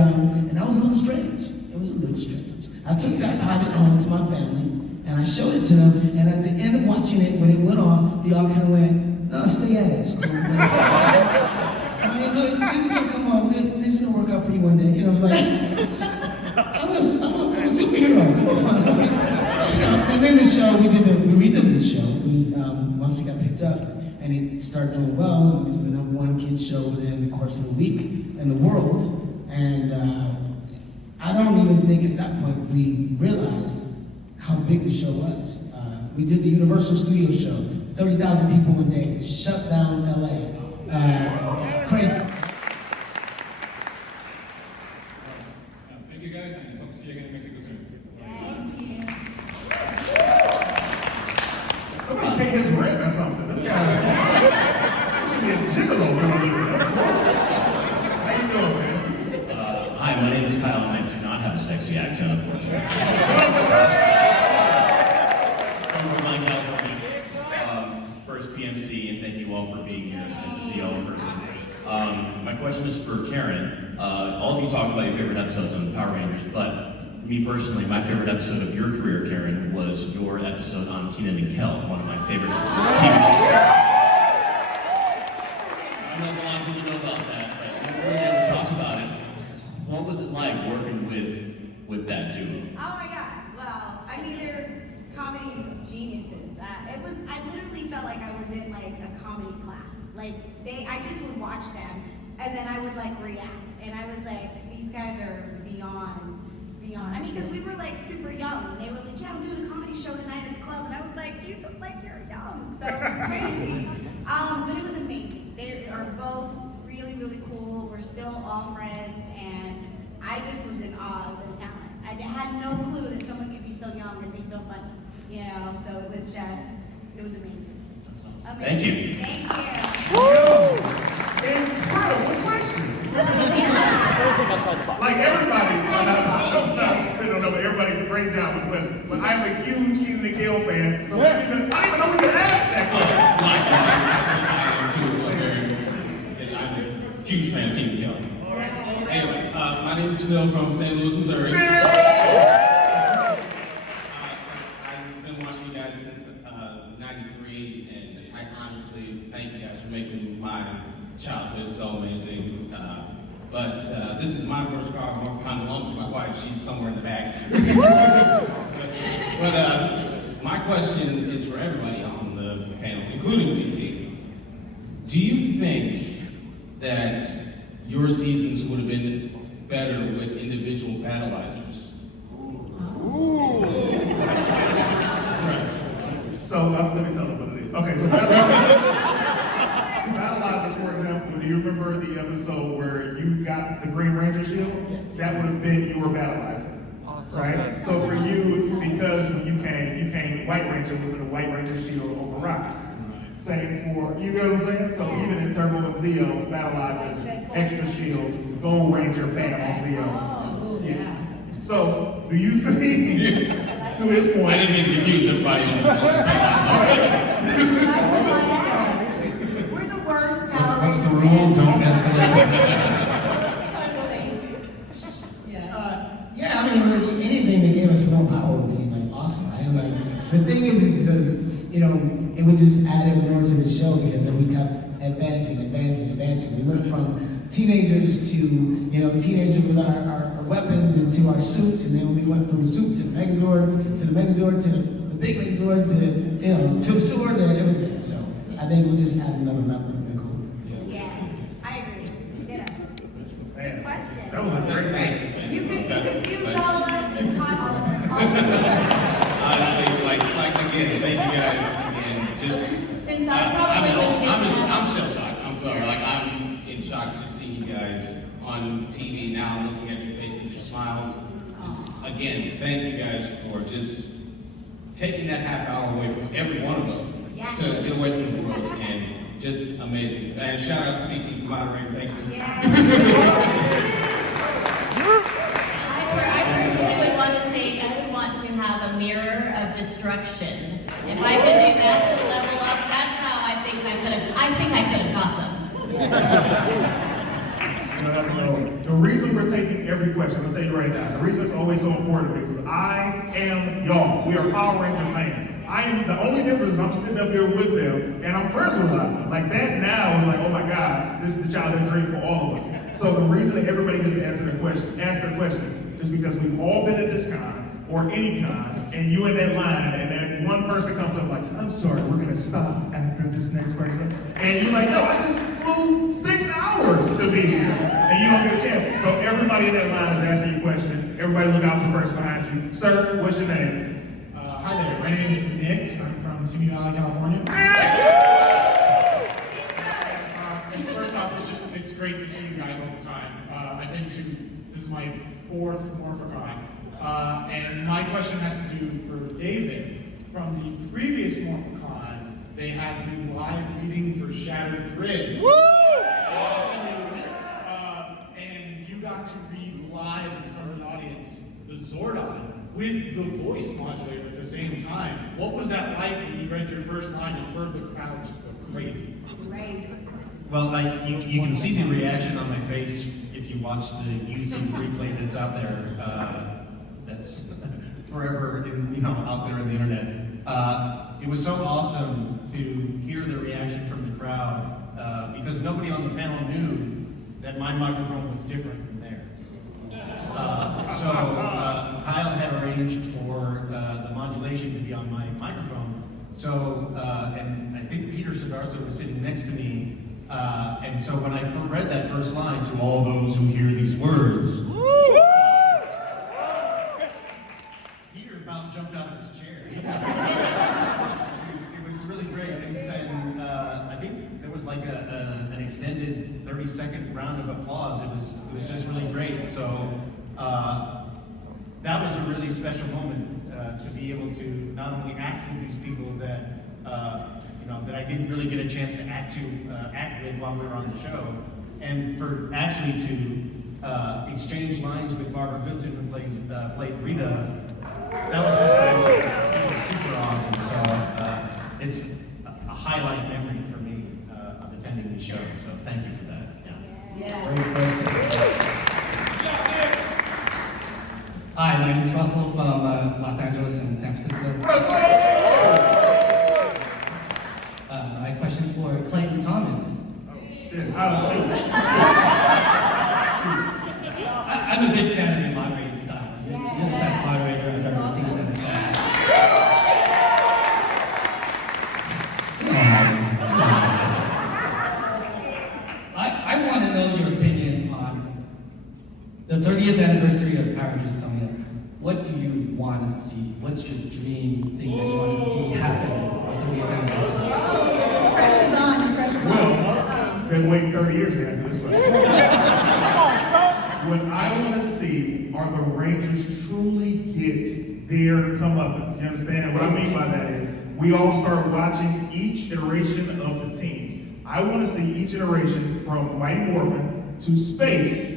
that was a little strange. It was a little strange. I took that pilot home to my family, and I showed it to them, and at the end of watching it, when it went off, they all kind of went, "No, stay at it, it's cool." I mean, look, this is gonna come on, this is gonna work out for you one day. Like, I'm a superhero, come on. And then the show, we redid the show. Once we got picked up, and it started doing well, it was the #1 kids show within the course of a week in the world, and I don't even think at that point we realized how big the show was. We did the Universal Studios show, 30,000 people one day, shut down LA. Crazy. Thank you guys, and hope to see you again in Mexico soon. Somebody pay his rent or something. This guy should be a gigolo. How you doing, man? Hi, my name is Kyle, and I do not have a sexy accent, unfortunately. From Irvine, California. First PMC, and thank you all for being here. It's nice to see you all in person. My question is for Karen. All of you talked about your favorite episodes on the Power Rangers, but me personally, my favorite episode of your career, Karen, was your episode on Kenan and Kel, one of my favorite TV shows. I don't know if a lot of people know about that, but we never talked about it. What was it like working with that duo? Oh my God. Well, I mean, they're comedy geniuses. I literally felt like I was in like a comedy class. Like I just would watch them and then I would like react. And I was like, these guys are beyond. I mean, because we were like super young and they were like, yeah, I'm doing a comedy show tonight at the club. And I was like, you look like you're young. So it was crazy. But it was amazing. They are both really, really cool. We're still all friends. And I just was in awe of their talent. I had no clue that someone could be so young and be so funny, you know, so it was amazing. Amazing. Thank you. Thank you. Woo! Incredible question. Like everybody, everybody did a great job with the question. But I'm a huge Kenan and Kel fan, so I don't even know we can ask that question. I'm a huge fan of Kenan and Kel. Anyway, my name is Phil from St. Louis, Missouri. I've been watching you guys since '93, and I honestly thank you guys for making my childhood so amazing. But this is my first car, Morphicon, along with my wife. She's somewhere in the back. but my question is for everybody on the panel, including CT. Do you think that your seasons would have been better with individual battleizers? Ooh. Right. So let me tell them what it is. Okay, so battleizers, for example, do you remember the episode where you got the Green Ranger shield? That would have been your battleizer. Right? So for you, because when you came White Ranger with the White Ranger shield over Rocket. Same for, you know what I'm saying? So even in Turbo and Zeo, battleizers, extra shield, Gold Ranger, Phantom on Zeo. Yeah. So, do you think, to his point... I didn't mean to confuse everybody on the We're the worst. What's the rule? Don't escalate. Yeah, I mean, anything that gave us more power would be like awesome. Right? Like, the thing is you know, it would just add more to the show because then we kept advancing. We went from teenagers to, teenagers with our weapons and to our suits, and then we went from suit to the Megazord, to the big Megazord, to the sword, and everything. So I think we just add another member. Cool. Yes, I agree. Ditto. Man, Question. that was a great thing. You confused all of us and taught all of us. Honestly, again, thank you guys again. Just, Since I probably I'm shell shocked. I'm sorry. I'm in shock to see you guys on TV now. I'm looking at your faces, your smiles. Just again, thank you guys for just taking that half hour away from every one of us to get away from the road, and just amazing. And shout out to CT for moderating. Thank you. I personally would want to have a mirror of destruction. If I could do that to level up, that's how I think I could have got them. The reason we're taking every question, I'll tell you right now, the reason it's always so important is because I am y'all. We are Power Ranger fans. I am the only difference is I'm sitting up here with them and I'm friends with them. Like that now is like, oh my God, this is the childhood dream for all of us. So the reason that everybody gets to ask their question is because we've all been at this con or any con, and you in that line, and then one person comes up like, I'm sorry, we're gonna stop after this next person. And you're like, no, I just flew 6 hours to be here. And you don't get a chance. So everybody in that line is asking you a question. Everybody look out for the person behind you. Sir, what's your name? Hi there, my name is Nick. I'm from Simi Valley, California. And first off, it's great to see you guys all the time. This is my 4th Morphicon. And my question has to do for David. From the previous Morphicon, they had you live reading for Shattered Grid. Woo! And you got to read live in front of an audience the Zordon with the voice modulator at the same time. What was that like when you read your first line and heard the crowd just go crazy? Well, like you can see the reaction on my face if you watch the YouTube replay that's out there. That's forever, out there on the internet. It was so awesome to hear the reaction from the crowd because nobody on the panel knew that my microphone was different from theirs. So Kyle had arranged for the modulation to be on my microphone. So, and I think Peter Sagarza was sitting next to me. And so when I read that first line, to all those who hear these words, Peter about jumped out of his chair. It was really great. And I think there was like an extended 30-second round of applause. It was just really great. So that was a really special moment to be able to not only act with these people that that I didn't really get a chance to act with while we were on the show, and for actually to exchange lines with Barbara Goodson, who played Rita. That was just super awesome. So it's a highlight memory for me of attending the show. So thank you for that. Yeah. Hi, my name is Russell from Los Angeles and San Francisco. My question's for Clayton Thomas. Shit. I'm a big fan of your moderating style. You're the best moderator I've ever seen in the chat. I want to know your opinion on the 30th anniversary of Power Rangers coming up. What do you want to see? What's your dream thing that you want to see happen for 30th anniversary? Pressure's on. Well, been waiting 30 years to answer this question. What I want to see are the Rangers truly get their comeuppance. You understand? What I mean by that is we all start watching each iteration of the teams. I want to see each iteration from Mighty Morphin to Space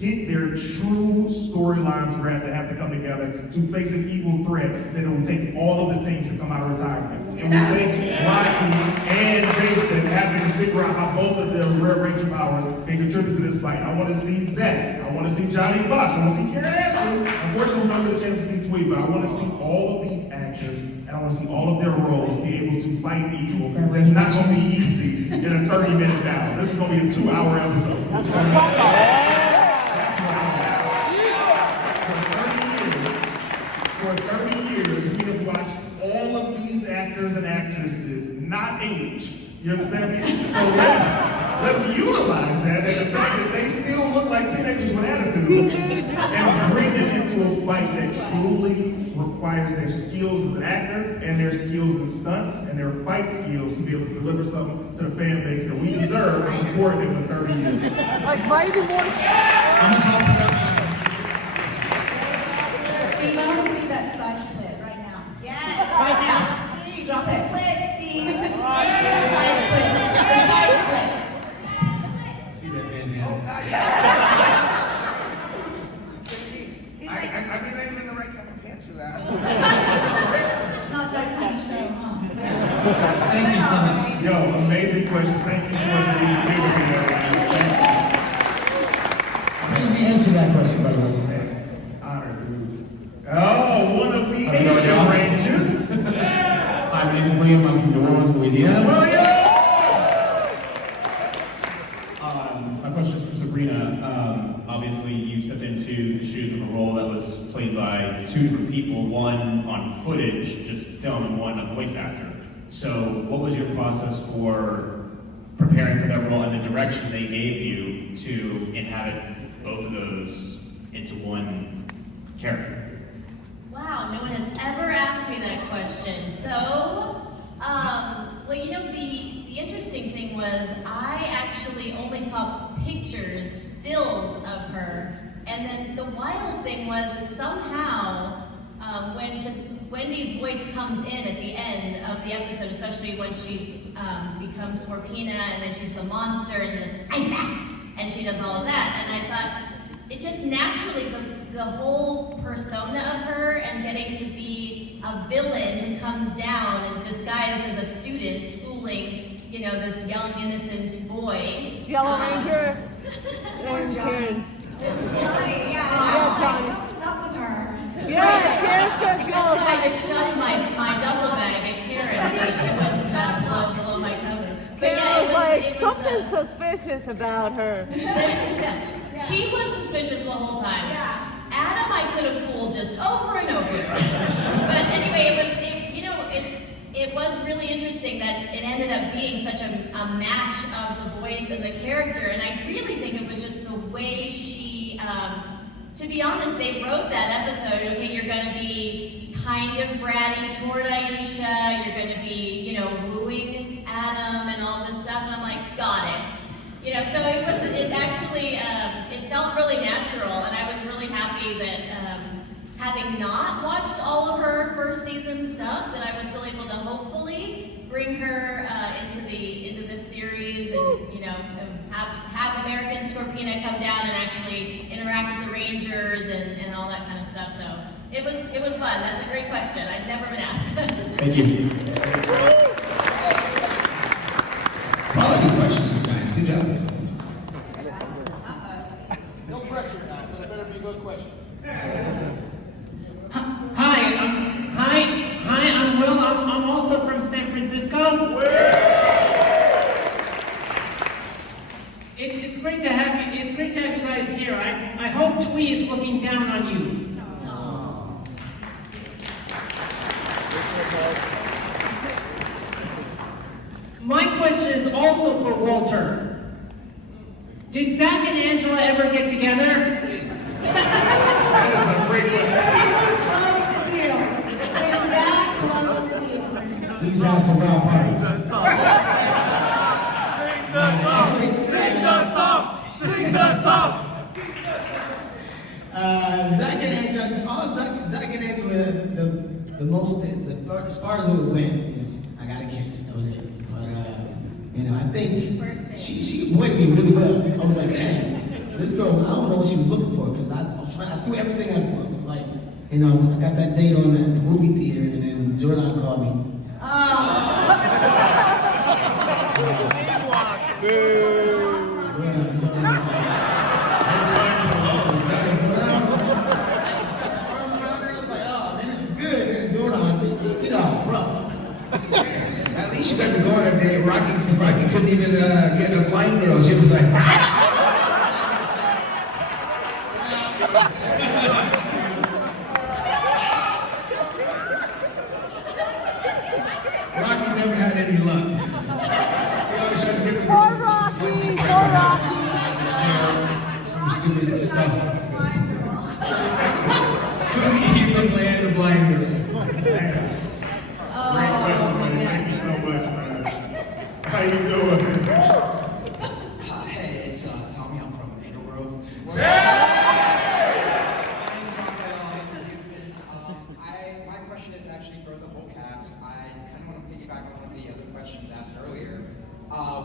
get their true storylines wrapped that have to come together to face an evil threat that will take all of the teams to come out of retirement. It will take Rocky and Jason having to figure out how both of them Red Ranger powers can contribute to this fight. I want to see Zach. I want to see Johnny Bosch. I want to see Karen Ashley. Unfortunately, we don't get a chance to see Tweet, but I want to see all of these actors and I want to see all of their roles be able to fight evil. That's not going to be easy in a 30-minute battle. This is going to be a 2-hour episode. For 30 years, we have watched all of these actors and actresses not age. You understand me? So let's utilize that and the fact that they still look like teenagers with attitude and bring them into a fight that truly requires their skills as an actor and their skills in stunts and their fight skills to be able to deliver something to the fan base that we deserve and support them for 30 years. Like Mighty Morphin. Steve, I want to see that side split right now. Yes. Right now. Steve, Drop it. split, Steve. The side split. The side split. See that bandana? I mean, I ain't in the right kind of pants for that. It's not that kind of show, huh? Thank you so much. Yo, amazing question. Thank you so much for being here. How does he answer that question, by the way? Honor, dude. Oh, one of the Asian Rangers. Hi, my name is Liam. I'm from New Orleans, Louisiana. My question is for Sabrina. Obviously, you stepped into the shoes of a role that was played by two different people, one on footage, just film, and one a voice actor. So what was your process for preparing for that role and the direction they gave you to inhabit both of those into one character? Wow, no one has ever asked me that question. So, well, you know, the interesting thing was I actually only saw pictures, stills of her, and then the wild thing was is somehow when Wendy's voice comes in at the end of the episode, especially when she's becomes Scorpina and then she's the monster and she goes, "I'm back," and she does all of that, and I thought it just naturally the whole persona of her and getting to be a villain who comes down and disguised as a student, fooling you know, this young, innocent boy. Yellow Ranger and Karen. Something's up with her. Yeah, Karen's good. I tried to shove my duffel bag at Karen so she wasn't below my cover. But Karen yeah, was it like, was, something suspicious about her. Yes. She was suspicious the whole time. Adam I could have fooled just over and over again. But anyway, it was really interesting that it ended up being such a match of the voice and the character, and I really think it was just the way she, to be honest, they wrote that episode, okay, you're going to be kind of bratty toward Aisha, you're going to be, you know, wooing Adam and all this stuff, and I'm like, got it. You know, so it actually, it felt really natural, and I was really happy that, having not watched all of her first season stuff, that I was still able to hopefully bring her into the series, and you know, have American Scorpina come down and actually interact with the Rangers and all that kind of stuff. So it was fun. That's a great question. I've never been asked. Thank you. Quality questions, guys. Good job. No pressure now, but it better be good questions. Hi, I'm Will. I'm also from San Francisco. It's great to have you. It's great to have you guys here. I hope Twee is looking down on you. My question is also for Walter. Did Zach and Angela ever get together? These have some round parties. Sing the song! Sing the song! Sing the song! Zach and Angela, the most, as far as it went, is I got a kiss. That was it. But you know, I think she went me really well. I was like, damn, this girl, I don't know what she was looking for, because I threw everything at her. Like, you know, I got that date on at the movie theater, and then Jordan called me. At least you got to go on that day. Rocky couldn't even get a blind girl. She was like, Rocky never had any luck. He always had to get the Poor Rocky, poor Rocky. some stupid stuff. Couldn't even land a blind girl. Great question, man. Thank you so much, man. How you doing? Hey, it's Tommy. I'm from Angel Grove. My question is actually for the whole cast. I kind of want to piggyback on one of the other questions asked earlier.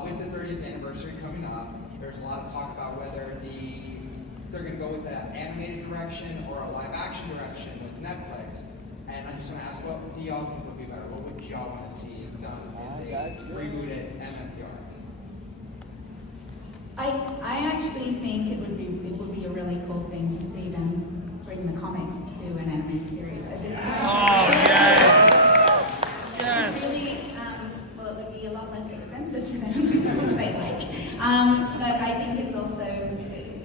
With the 30th anniversary coming up, there's a lot of talk about whether they're going to go with that animated direction or a live action direction with Netflix. And I just want to ask, what do y'all think would be better? What would y'all want to see done if they rebooted MMPR? I actually think it would be a really cool thing to see them bring the comics to an animated series. Yes. Really, well, it would be a lot less expensive for them, which they like. But I think it's also,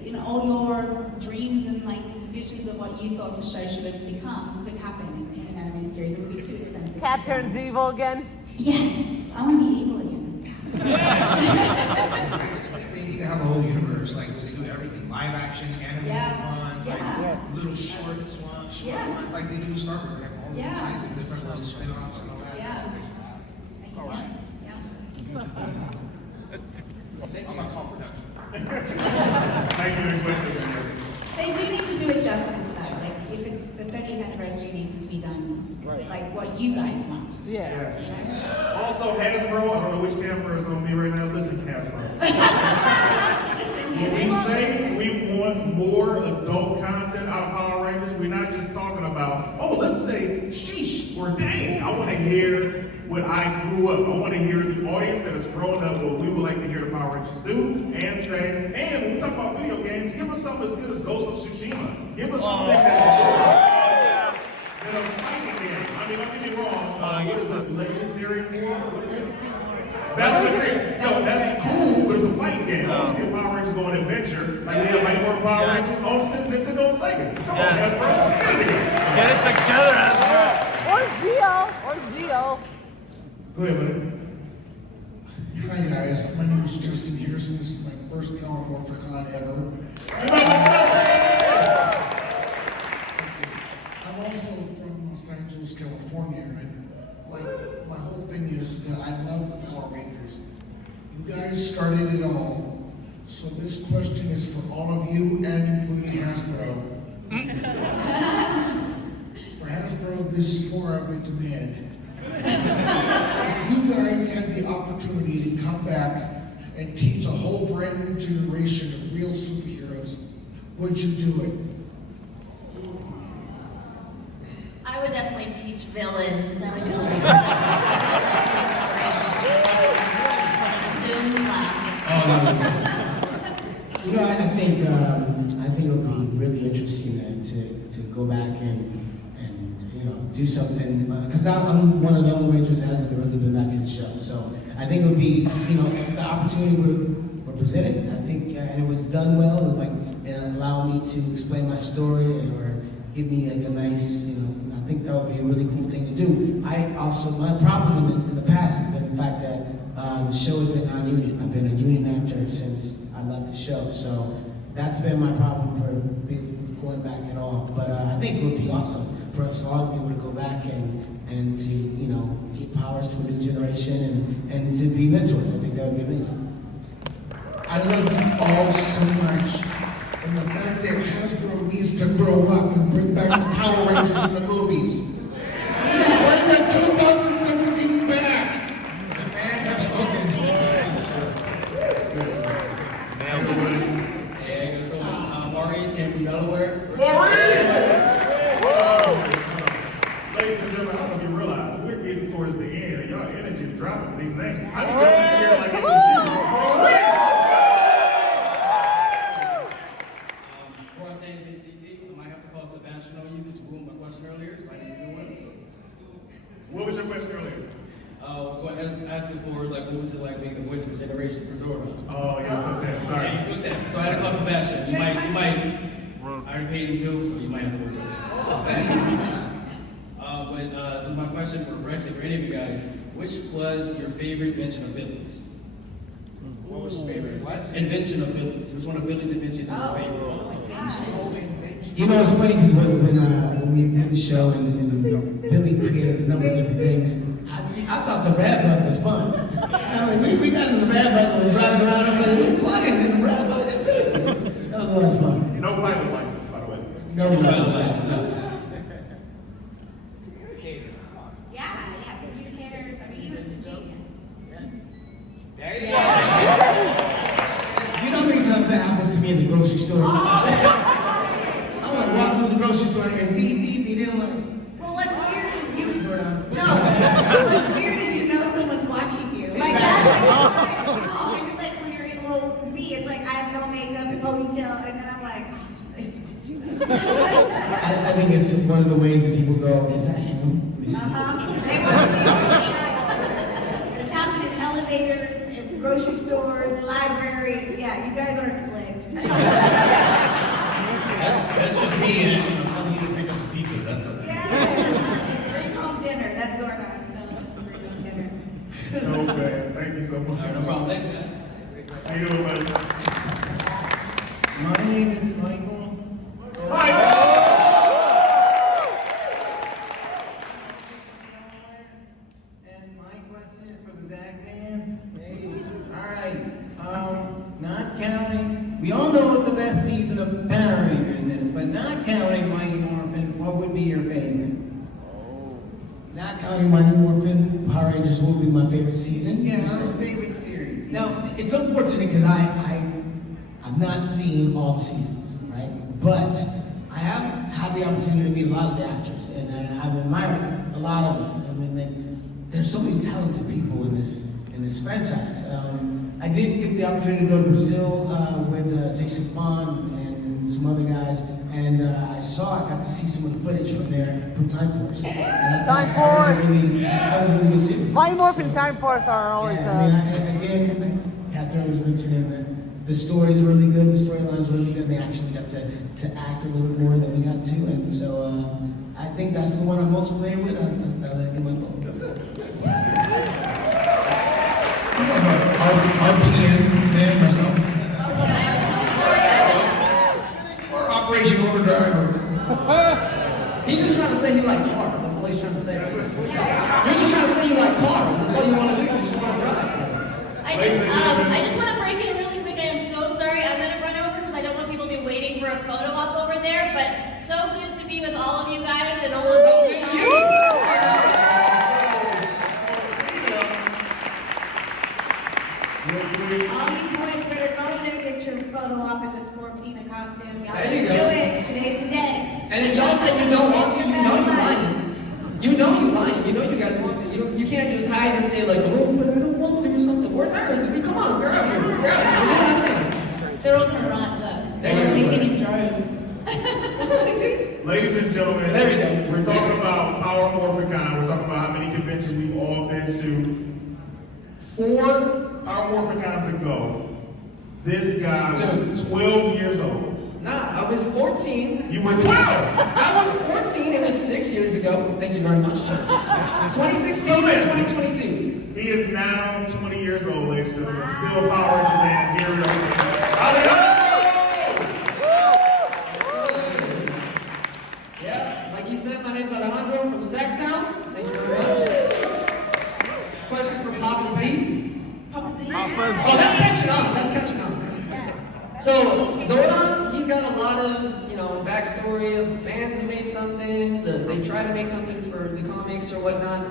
you know, all your dreams and like visions of what you thought the show should have become could happen in an animated series. It would be too expensive. Cat turns evil again. Yes, I want to be evil again. I just think they need to have a whole universe, like where they do everything, live action, animated ones, like little short ones, like they do with Star Wars. They have all kinds of different little spin-offs and all that. All right. I'm a call production. Thank you for the question, man. They do need to do it justice though. Like if it's the 30th anniversary needs to be done like what you guys want. Yes. Also, Hasbro, I don't know which camera is on me right now. Listen, Hasbro. When we say we want more adult content out of Power Rangers, we're not just talking about, oh, let's say sheesh or dang. I want to hear when I grew up. I want to hear the audience that has grown up what we would like to hear the Power Rangers do and say. And when we talk about video games, give us something as good as Ghost of Tsushima. Give us something that's good. A fighting game. I mean, don't get me wrong. What is it? Legendary War? What is it? That's the thing. Yo, that's cool, but it's a fighting game. I want to see a Power Rangers go on an adventure. Like we have Mighty Morphin Power Rangers on Nintendo and Sega. Come on, guys, bro. Get it together, Hasbro. Or Zeo. Go ahead, buddy. Hi guys, my name is Justin Harrison. This is my first Power Morphicon ever. I'm also from Los Angeles, California, and like my whole thing is that I love the Power Rangers. You guys started it all, so this question is for all of you and including Hasbro. For Hasbro, this is for our demand. If you guys had the opportunity to come back and teach a whole brand new generation of real superheroes, would you do it? I would definitely teach villains. I would do Zoom classes. You know, I think it would be really interesting to go back and do something, because I'm one of the only Rangers that hasn't really been back to the show. So I think it would be, the opportunity we're presented. I think, and it was done well. It was like it allowed me to explain my story or give me like a nice, I think that would be a really cool thing to do. My problem in the past has been the fact that the show has been non-union. I've been a union actor since I left the show. So that's been my problem for going back at all. But I think it would be awesome for us all to be able to go back and to, give powers to a new generation and to be mentors. I think that would be amazing. I love you all so much. And the fact that Hasbro needs to grow up and bring back the Power Rangers in the movies. Bring that 2017 back. The fans have spoken. Maurice came from Delaware. Ladies and gentlemen, I don't know if you realize, we're getting towards the end, and y'all energy is dropping with these names. I can jump in the chair like it was Before I say anything, CT, I might have to call Sebastian on you because you ruined my question earlier, so I didn't do one. What was your question earlier? So I was asking for, like, what was it like being the voice of a generation for Zordon? Oh, yeah, you took that. Sorry. Yeah, you took that. So I had to call Sebastian. You might, I already paid him too, so you might have to work on that. So my question for any of you guys, which was your favorite invention of Billy's? What was your favorite? What? Invention of Billy's. Which one of Billy's inventions is your favorite? It's funny because when we did the show and Billy created a number of different things, I thought the rad bug was fun. We got in the rad bug and was driving around and playing in the rad bug. That was a lot of fun. No pilot license, by the way. No pilot license. No. Communicators, come on. Yeah, communicators. I mean, he was a genius. There you go. You know how many times that happens to me in the grocery store? I want to walk through the grocery store and they don't like. Well, what's weird is what's weird is someone's watching you. Like that's like, and it's like when you're in me, it's like I have no makeup and ponytail, and then I'm like, somebody's watching me. I think it's one of the ways that people go, is that him? They want to see it's happening in elevators, in grocery stores, libraries. Yeah, you guys aren't slick. That's just me. I'm telling you to pick up the pizza. That's okay. Yes. Bring home dinner. That's Zordon telling us to bring home dinner. No, man. Thank you so much. No problem. How you doing, buddy? My name is Michael. And my question is for the Zach Man. Alright, not counting, we all know what the best season of Power Rangers is, but not counting Mighty Morphin, what would be your favorite? Not counting Mighty Morphin, Power Rangers will be my favorite season. Yeah, our favorite series. Now, it's unfortunate because I've not seen all the seasons, right? But I have had the opportunity to meet a lot of the actors, and I've admired a lot of them. I mean, there's so many talented people in this franchise. I did get the opportunity to go to Brazil with Jason Bond and some other guys, and I got to see some of the footage from there from Time Force. And I thought that was a really good series. My Morphin Time Force are always. And again, Catherine was mentioning that the story is really good, the storyline is really good. They actually got to act a little bit more than we got to, and so I think that's the one I'm most familiar with. I'll give my vote. That's good. RPM, man, myself. Or Operation Overdrive. He's just trying to say he likes cars. That's all he's trying to say. You're just trying to say you like cars. That's all you want to do. You just want to drive. I just want to break in really quick. I am so sorry. I'm going to run over because I don't want people to be waiting for a photo op over there. But so good to be with all of you guys and all of you. All you boys better go over there and get your photo op in the Scorpina costume. Y'all There you better go. do it. Today's the day. And if y'all say you don't want to, you know you're lying. You know you're lying. You know you guys want to. You can't just hide and say like, oh, but I don't want to or something. We're nervous. Come on, we're out here. We're out here. We're doing nothing. They're all gonna run, look. There They're you go. leaving in droves. What's up, CT? Ladies and gentlemen, There we go. we're talking about Power Morphicon. We're talking about how many conventions we've all been to. 4 our Morphicons ago, this guy was 12 years old. Nah, I was 14. You were 12! I was 14. It was 6 years ago. Thank you very much. 2016 was 2022. He is now 20 years old, ladies and gentlemen. Still Power Rangers and here we are. Yeah, like you said, my name's Alejandro from Sacktown. Thank you very much. This question's for Papa Z. Papa Z. Oh, that's catching on. That's catching on. So Zordon, he's got a lot of, backstory of fans that made something. They try to make something for the comics or whatnot.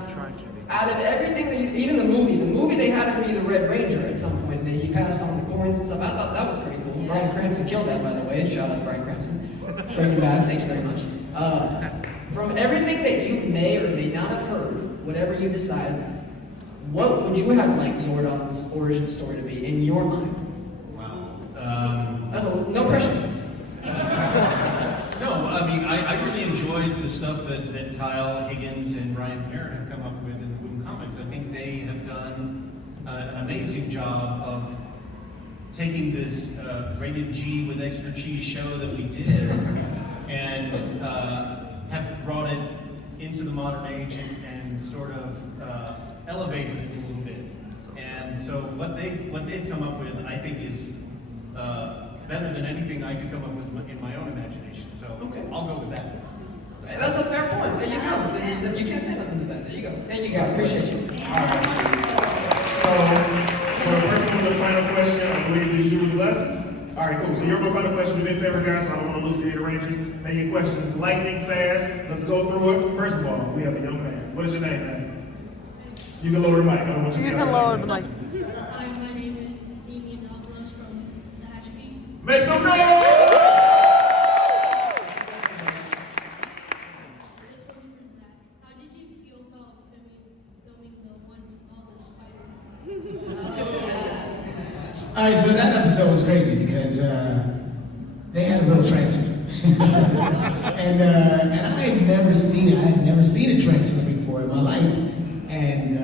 Out of everything, even the movie they had him be the Red Ranger at some point. And he passed on the coins and stuff. I thought that was pretty cool. Bryan Cranston killed that, by the way. Shout out Bryan Cranston. Breaking Bad. Thank you very much. From everything that you may or may not have heard, whatever you decide, what would you have liked Zordon's origin story to be in your mind? That's no pressure. No, I mean, I really enjoyed the stuff that Kyle Higgins and Ryan Parrott have come up with in the Boom Comics. I think they have done an amazing job of taking this rated G with extra cheese show that we did and have brought it into the modern age and sort of elevated it a little bit. And so what they've come up with, I think, is better than anything I could come up with in my own imagination. So I'll go with that. That's a fair point. There you go. You can't say nothing to that. There you go. Thank you guys. Appreciate you. So, for the person with the final question, I believe it's Julie Lessons. All right, cool. So your final question, do me a favor, guys. I don't want to lose the Rangers. Now your question is lightning fast. Let's go through it. First of all, we have a young man. What is your name, man? You can lower the mic. I don't want you to You can lower the mic. Hi, my name is Damien Alvarez from the Hatchby. Make some noise! How did you feel about filming the one with all the spiders? All right, so that episode was crazy because they had a real tarantula. and I had never seen it. I had never seen a tarantula before in my life. And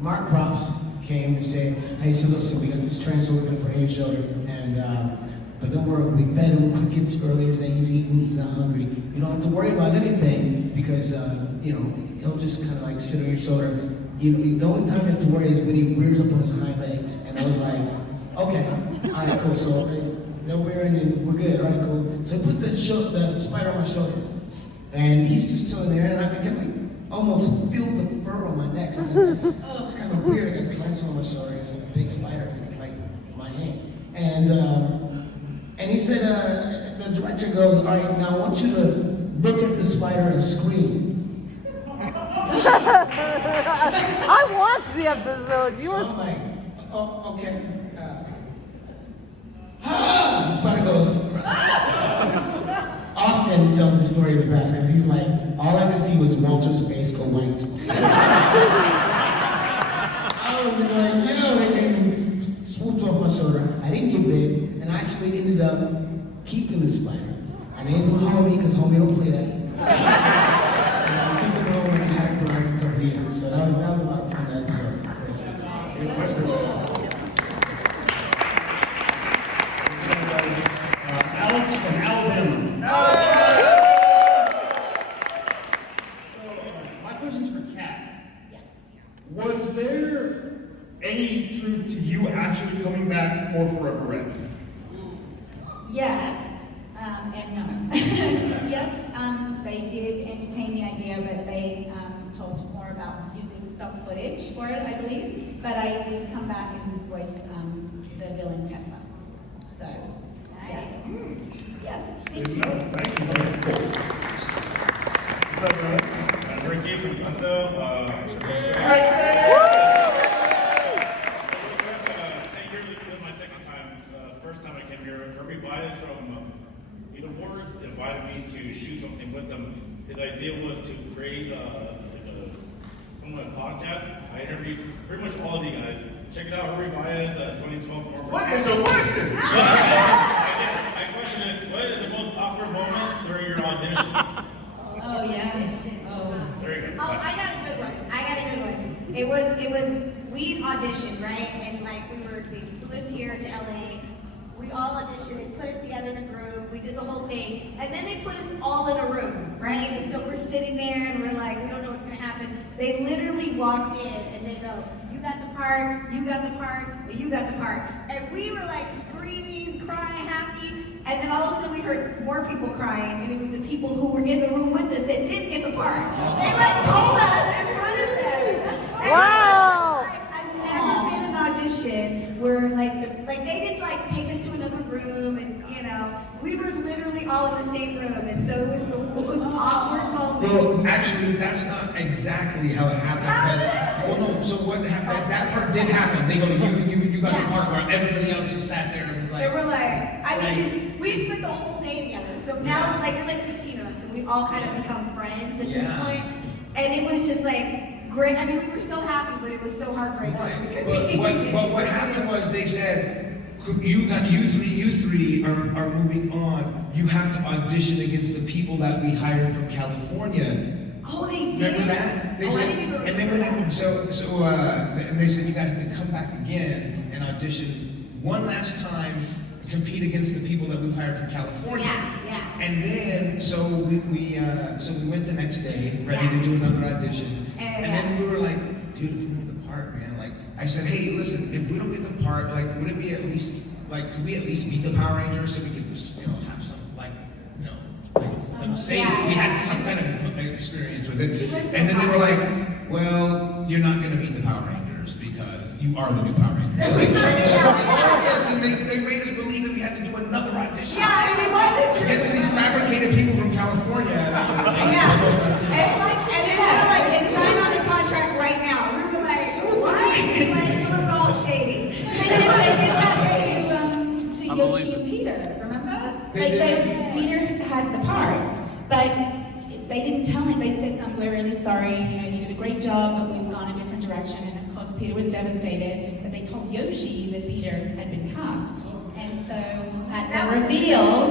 Mark Props came and said, hey, so listen, we got this tarantula we're going to put on your shoulder. And, but don't worry, we fed him crickets earlier today. He's eating, he's not hungry. You don't have to worry about anything because, he'll just kind of like sit on your shoulder. The only time you have to worry is when he rears up on his hind legs. And I was like, okay, all right, cool. So no rearing and we're good. All right, cool. So he puts the spider on my shoulder. And he's just chilling there. And I can like almost feel the fur on my neck. It's kind of weird. I got clench on my shoulder. It's a big spider. It's like my hand. And he said, the director goes, all right, now I want you to look at the spider and scream. I watched the episode. You were like, oh, okay. The spider goes. Austin tells the story the best because he's like, all I could see was Walter's face go white. actually ended up keeping the spider. I named him Homie because Homie don't play that. And I took him home and I had it for like a couple of years. So that was a lot of fun episode. Good question. Alex from Alabama. So, my question's for Kat. Yes. Was there any truth to you actually coming back for Forever Red? Yes, and no. Yes, they did entertain the idea, but they talked more about using stock footage for it, I believe. But I did come back and voice the villain Tesla. So, yes. Yes, thank you. Thank you. What's up, Ricky from Stunt. My second time. First time I came here, Kirby Bias from Eat Awards invited me to shoot something with them. His idea was to create a podcast. I interviewed pretty much all of you guys. Check it out, Kirby Bias, 2012 Morphin. What is your question? My question is, what is the most awkward moment during your audition? Oh, yeah. Oh. There you go. Oh, I got a good one. It was, we auditioned, right? And like they flew us here to LA. We all auditioned, they put us together in a group, we did the whole thing. And then they put us all in a room, right? And so we're sitting there and we're like, we don't know what's gonna happen. They literally walked in and they go, you got the part, you got the part, and you got the part. And we were like screaming, crying, happy. And then all of a sudden we heard more people crying, and it was the people who were in the room with us that didn't get the part. They like told us in front of them. And Wow. I've never been in an audition where like they didn't like take us to another room, and you know, we were literally all in the same room, and so it was the most awkward moment. Well, actually, that's not exactly how it happened. Oh no, so what happened? That part did happen. They go, you got the part where everybody else just sat there and was like. They were like, I mean, we spent the whole day together. So now, like, there's like 15 of us, and we all kind of become friends at this point. And it was just like great. I mean, we were so happy, but it was so heartbreaking. Because What happened was they said, you three are moving on. You have to audition against the people that we hired from California. Oh, they did. Remember that? They said, and they went in, and they said you guys have to come back again and audition one last time, compete against the people that we've hired from California. Yeah. And then so we went the next day, ready to do another audition. And then we were like, dude, if we don't get the part, man, like I said, hey, listen, if we don't get the part, like would it be at least could we at least meet the Power Rangers so we could just, have some say we had some kind of experience with it. And then they were like, well, you're not gonna meet the Power Rangers because you are the new Power Rangers. Yes, and they made us believe that we had to do another audition. Yeah, and it wasn't true. Against these fabricated people from California. And then they were like, it's signed on the contract right now. We were like, what? Like, it was all shady. To Yoshi and Peter, remember? Peter had the part, but they didn't tell him. They said, we're really sorry, you did a great job, but we've gone a different direction. And of course, Peter was devastated, but they told Yoshi that Peter had been cast. And so at the reveal,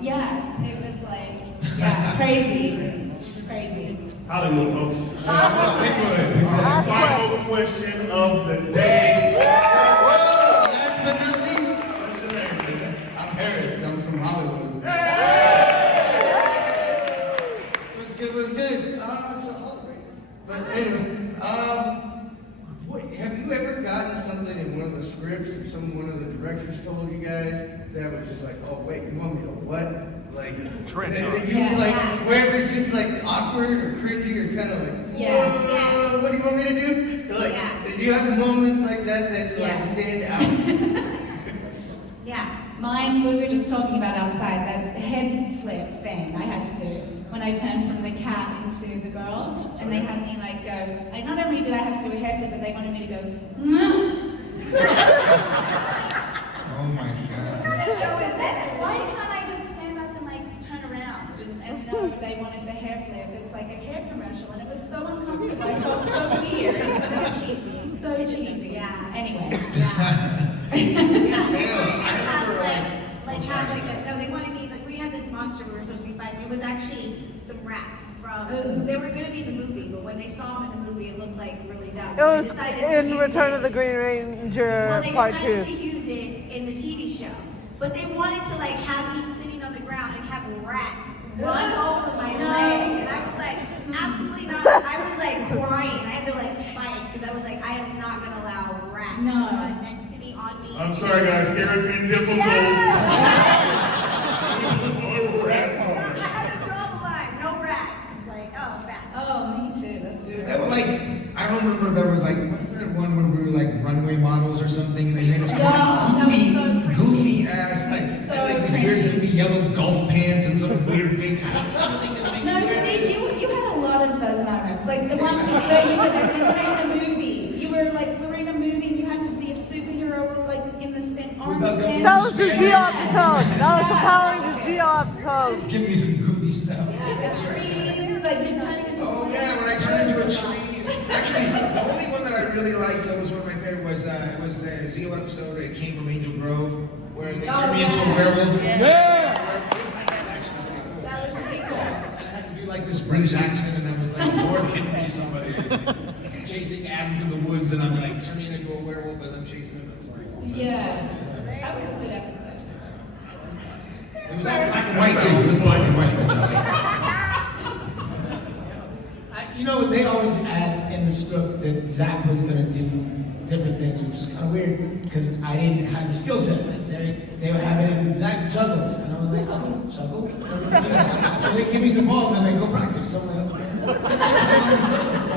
yes, it was like, crazy. Hollywood, folks. Hollywood. Final question of the day. Last but not least, What's your name, baby? I'm Perez. I'm from Hollywood. What's good? But anyway, have you ever gotten something in one of the scripts or one of the directors told you guys that was just like, oh wait, you want me to what? Like, where it was just like awkward or cringy or kind of like, what do you want me to do? Like, do you have moments like that like stand out? Mine, we were just talking about outside, that head flip thing I had to do when I turned from the cat into the girl, and they had me like go, not only did I have to do a head flip, but they wanted me to go, Oh my God. Why can't I just stand up and like turn around? And no, they wanted the hair flip. It's like a hair commercial, and it was so uncomfortable. I felt so weird. So cheesy. Anyway. They would have like monster we were supposed to be fighting. It was actually some rats from. They were going to be in the movie, but when they saw them in the movie, it looked like really dumb. It So was they decided to in use Return it. of the Green Ranger Well, they Part decided 2. to use it in the TV show, but they wanted to like have me sitting on the ground and have rats run over my leg, and I was like, absolutely not. I was like crying. I had to like fight because I was like, I am not gonna allow rats to run next to me, on me. I'm sorry, guys. Karen's being difficult. Rats. I had to draw the line. No rats. Like, oh, rats. Oh, me too. That's Dude, they were like, I remember there was like, what was that one where we were like runway models or something, and they made us goofy ass, like these weird goofy yellow golf pants and some weird thing. No, Steve, you had a lot of those moments. Like the one where you were in a movie. You were like, we were in a movie and you had to be a superhero with like in the orange stand. That was the Zeo episode. That was the Power Rangers Zeo episode. Give me some goofy stuff. The trees, like you're turning into Yeah, when I turned into a tree. Actually, the only one that I really liked, that was one of my favorite, was the Zeo episode, It Came from Angel Grove, where they turned me into a werewolf. That was pretty cool. And I had to do like this British accent, and I was like Lord Henry somebody, chasing Adam to the woods, and I'm like turning into a werewolf as I'm chasing him. Yeah, that was a good episode. It was all black and white too. It was black and white. You know, they always add in the script that Zach was going to do different things, which is kind of weird because I didn't have the skill set. Like they would have it in Zach juggles, and I was like, I don't juggle. So they give me some balls and they go practice. So I'm like, okay. So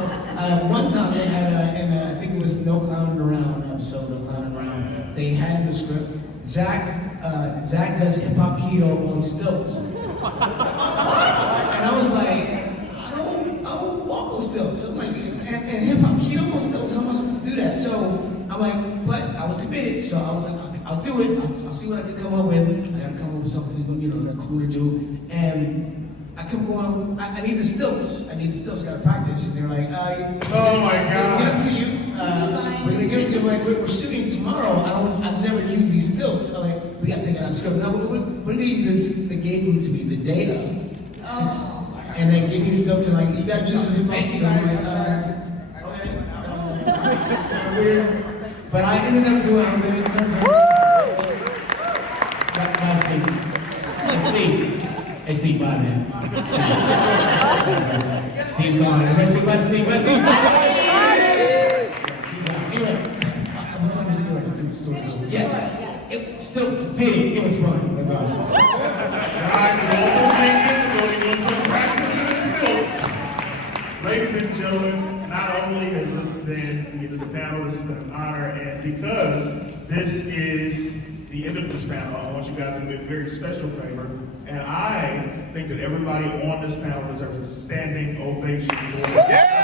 one time they had, I think it was No Clowning Around episode, No Clowning Around. They had in the script, Zach does hip hop keto on stilts, and I was like, I don't walk on stilts. So I'm like, and hip hop keto on stilts, how am I supposed to do that? So I'm like, but I was committed, so I was like, I'll do it. I'll see what I can come up with. I gotta come up with something, you know, cool to do. And I kept going, I need the stilts. Gotta practice. And they're like, oh my God. We're gonna get them to you. We're gonna get them to you. Like, we're shooting tomorrow. I've never used these stilts. I'm like, we gotta take it out of the script. Now, we're gonna use they gave them to me the day of. Oh. And they gave me stilts and like, you gotta do some hip hop keto. I'm like, okay. Weird. But I ended up doing, I was in terms of. Steve. Hey, Steve, bye, man. Steve's gone. Everybody say bye to Steve. Bye, Steve. Anyway, I was telling you I think the story was over. Yeah. It still was a pity. It was fun. That's all. Guys, we're almost making practice. Ladies and gentlemen, not only has this been the panel, this has been an honor, and because this is the end of this panel, I want you guys to do a very special favor, and I think that everybody on this panel deserves a standing ovation for it. Yeah!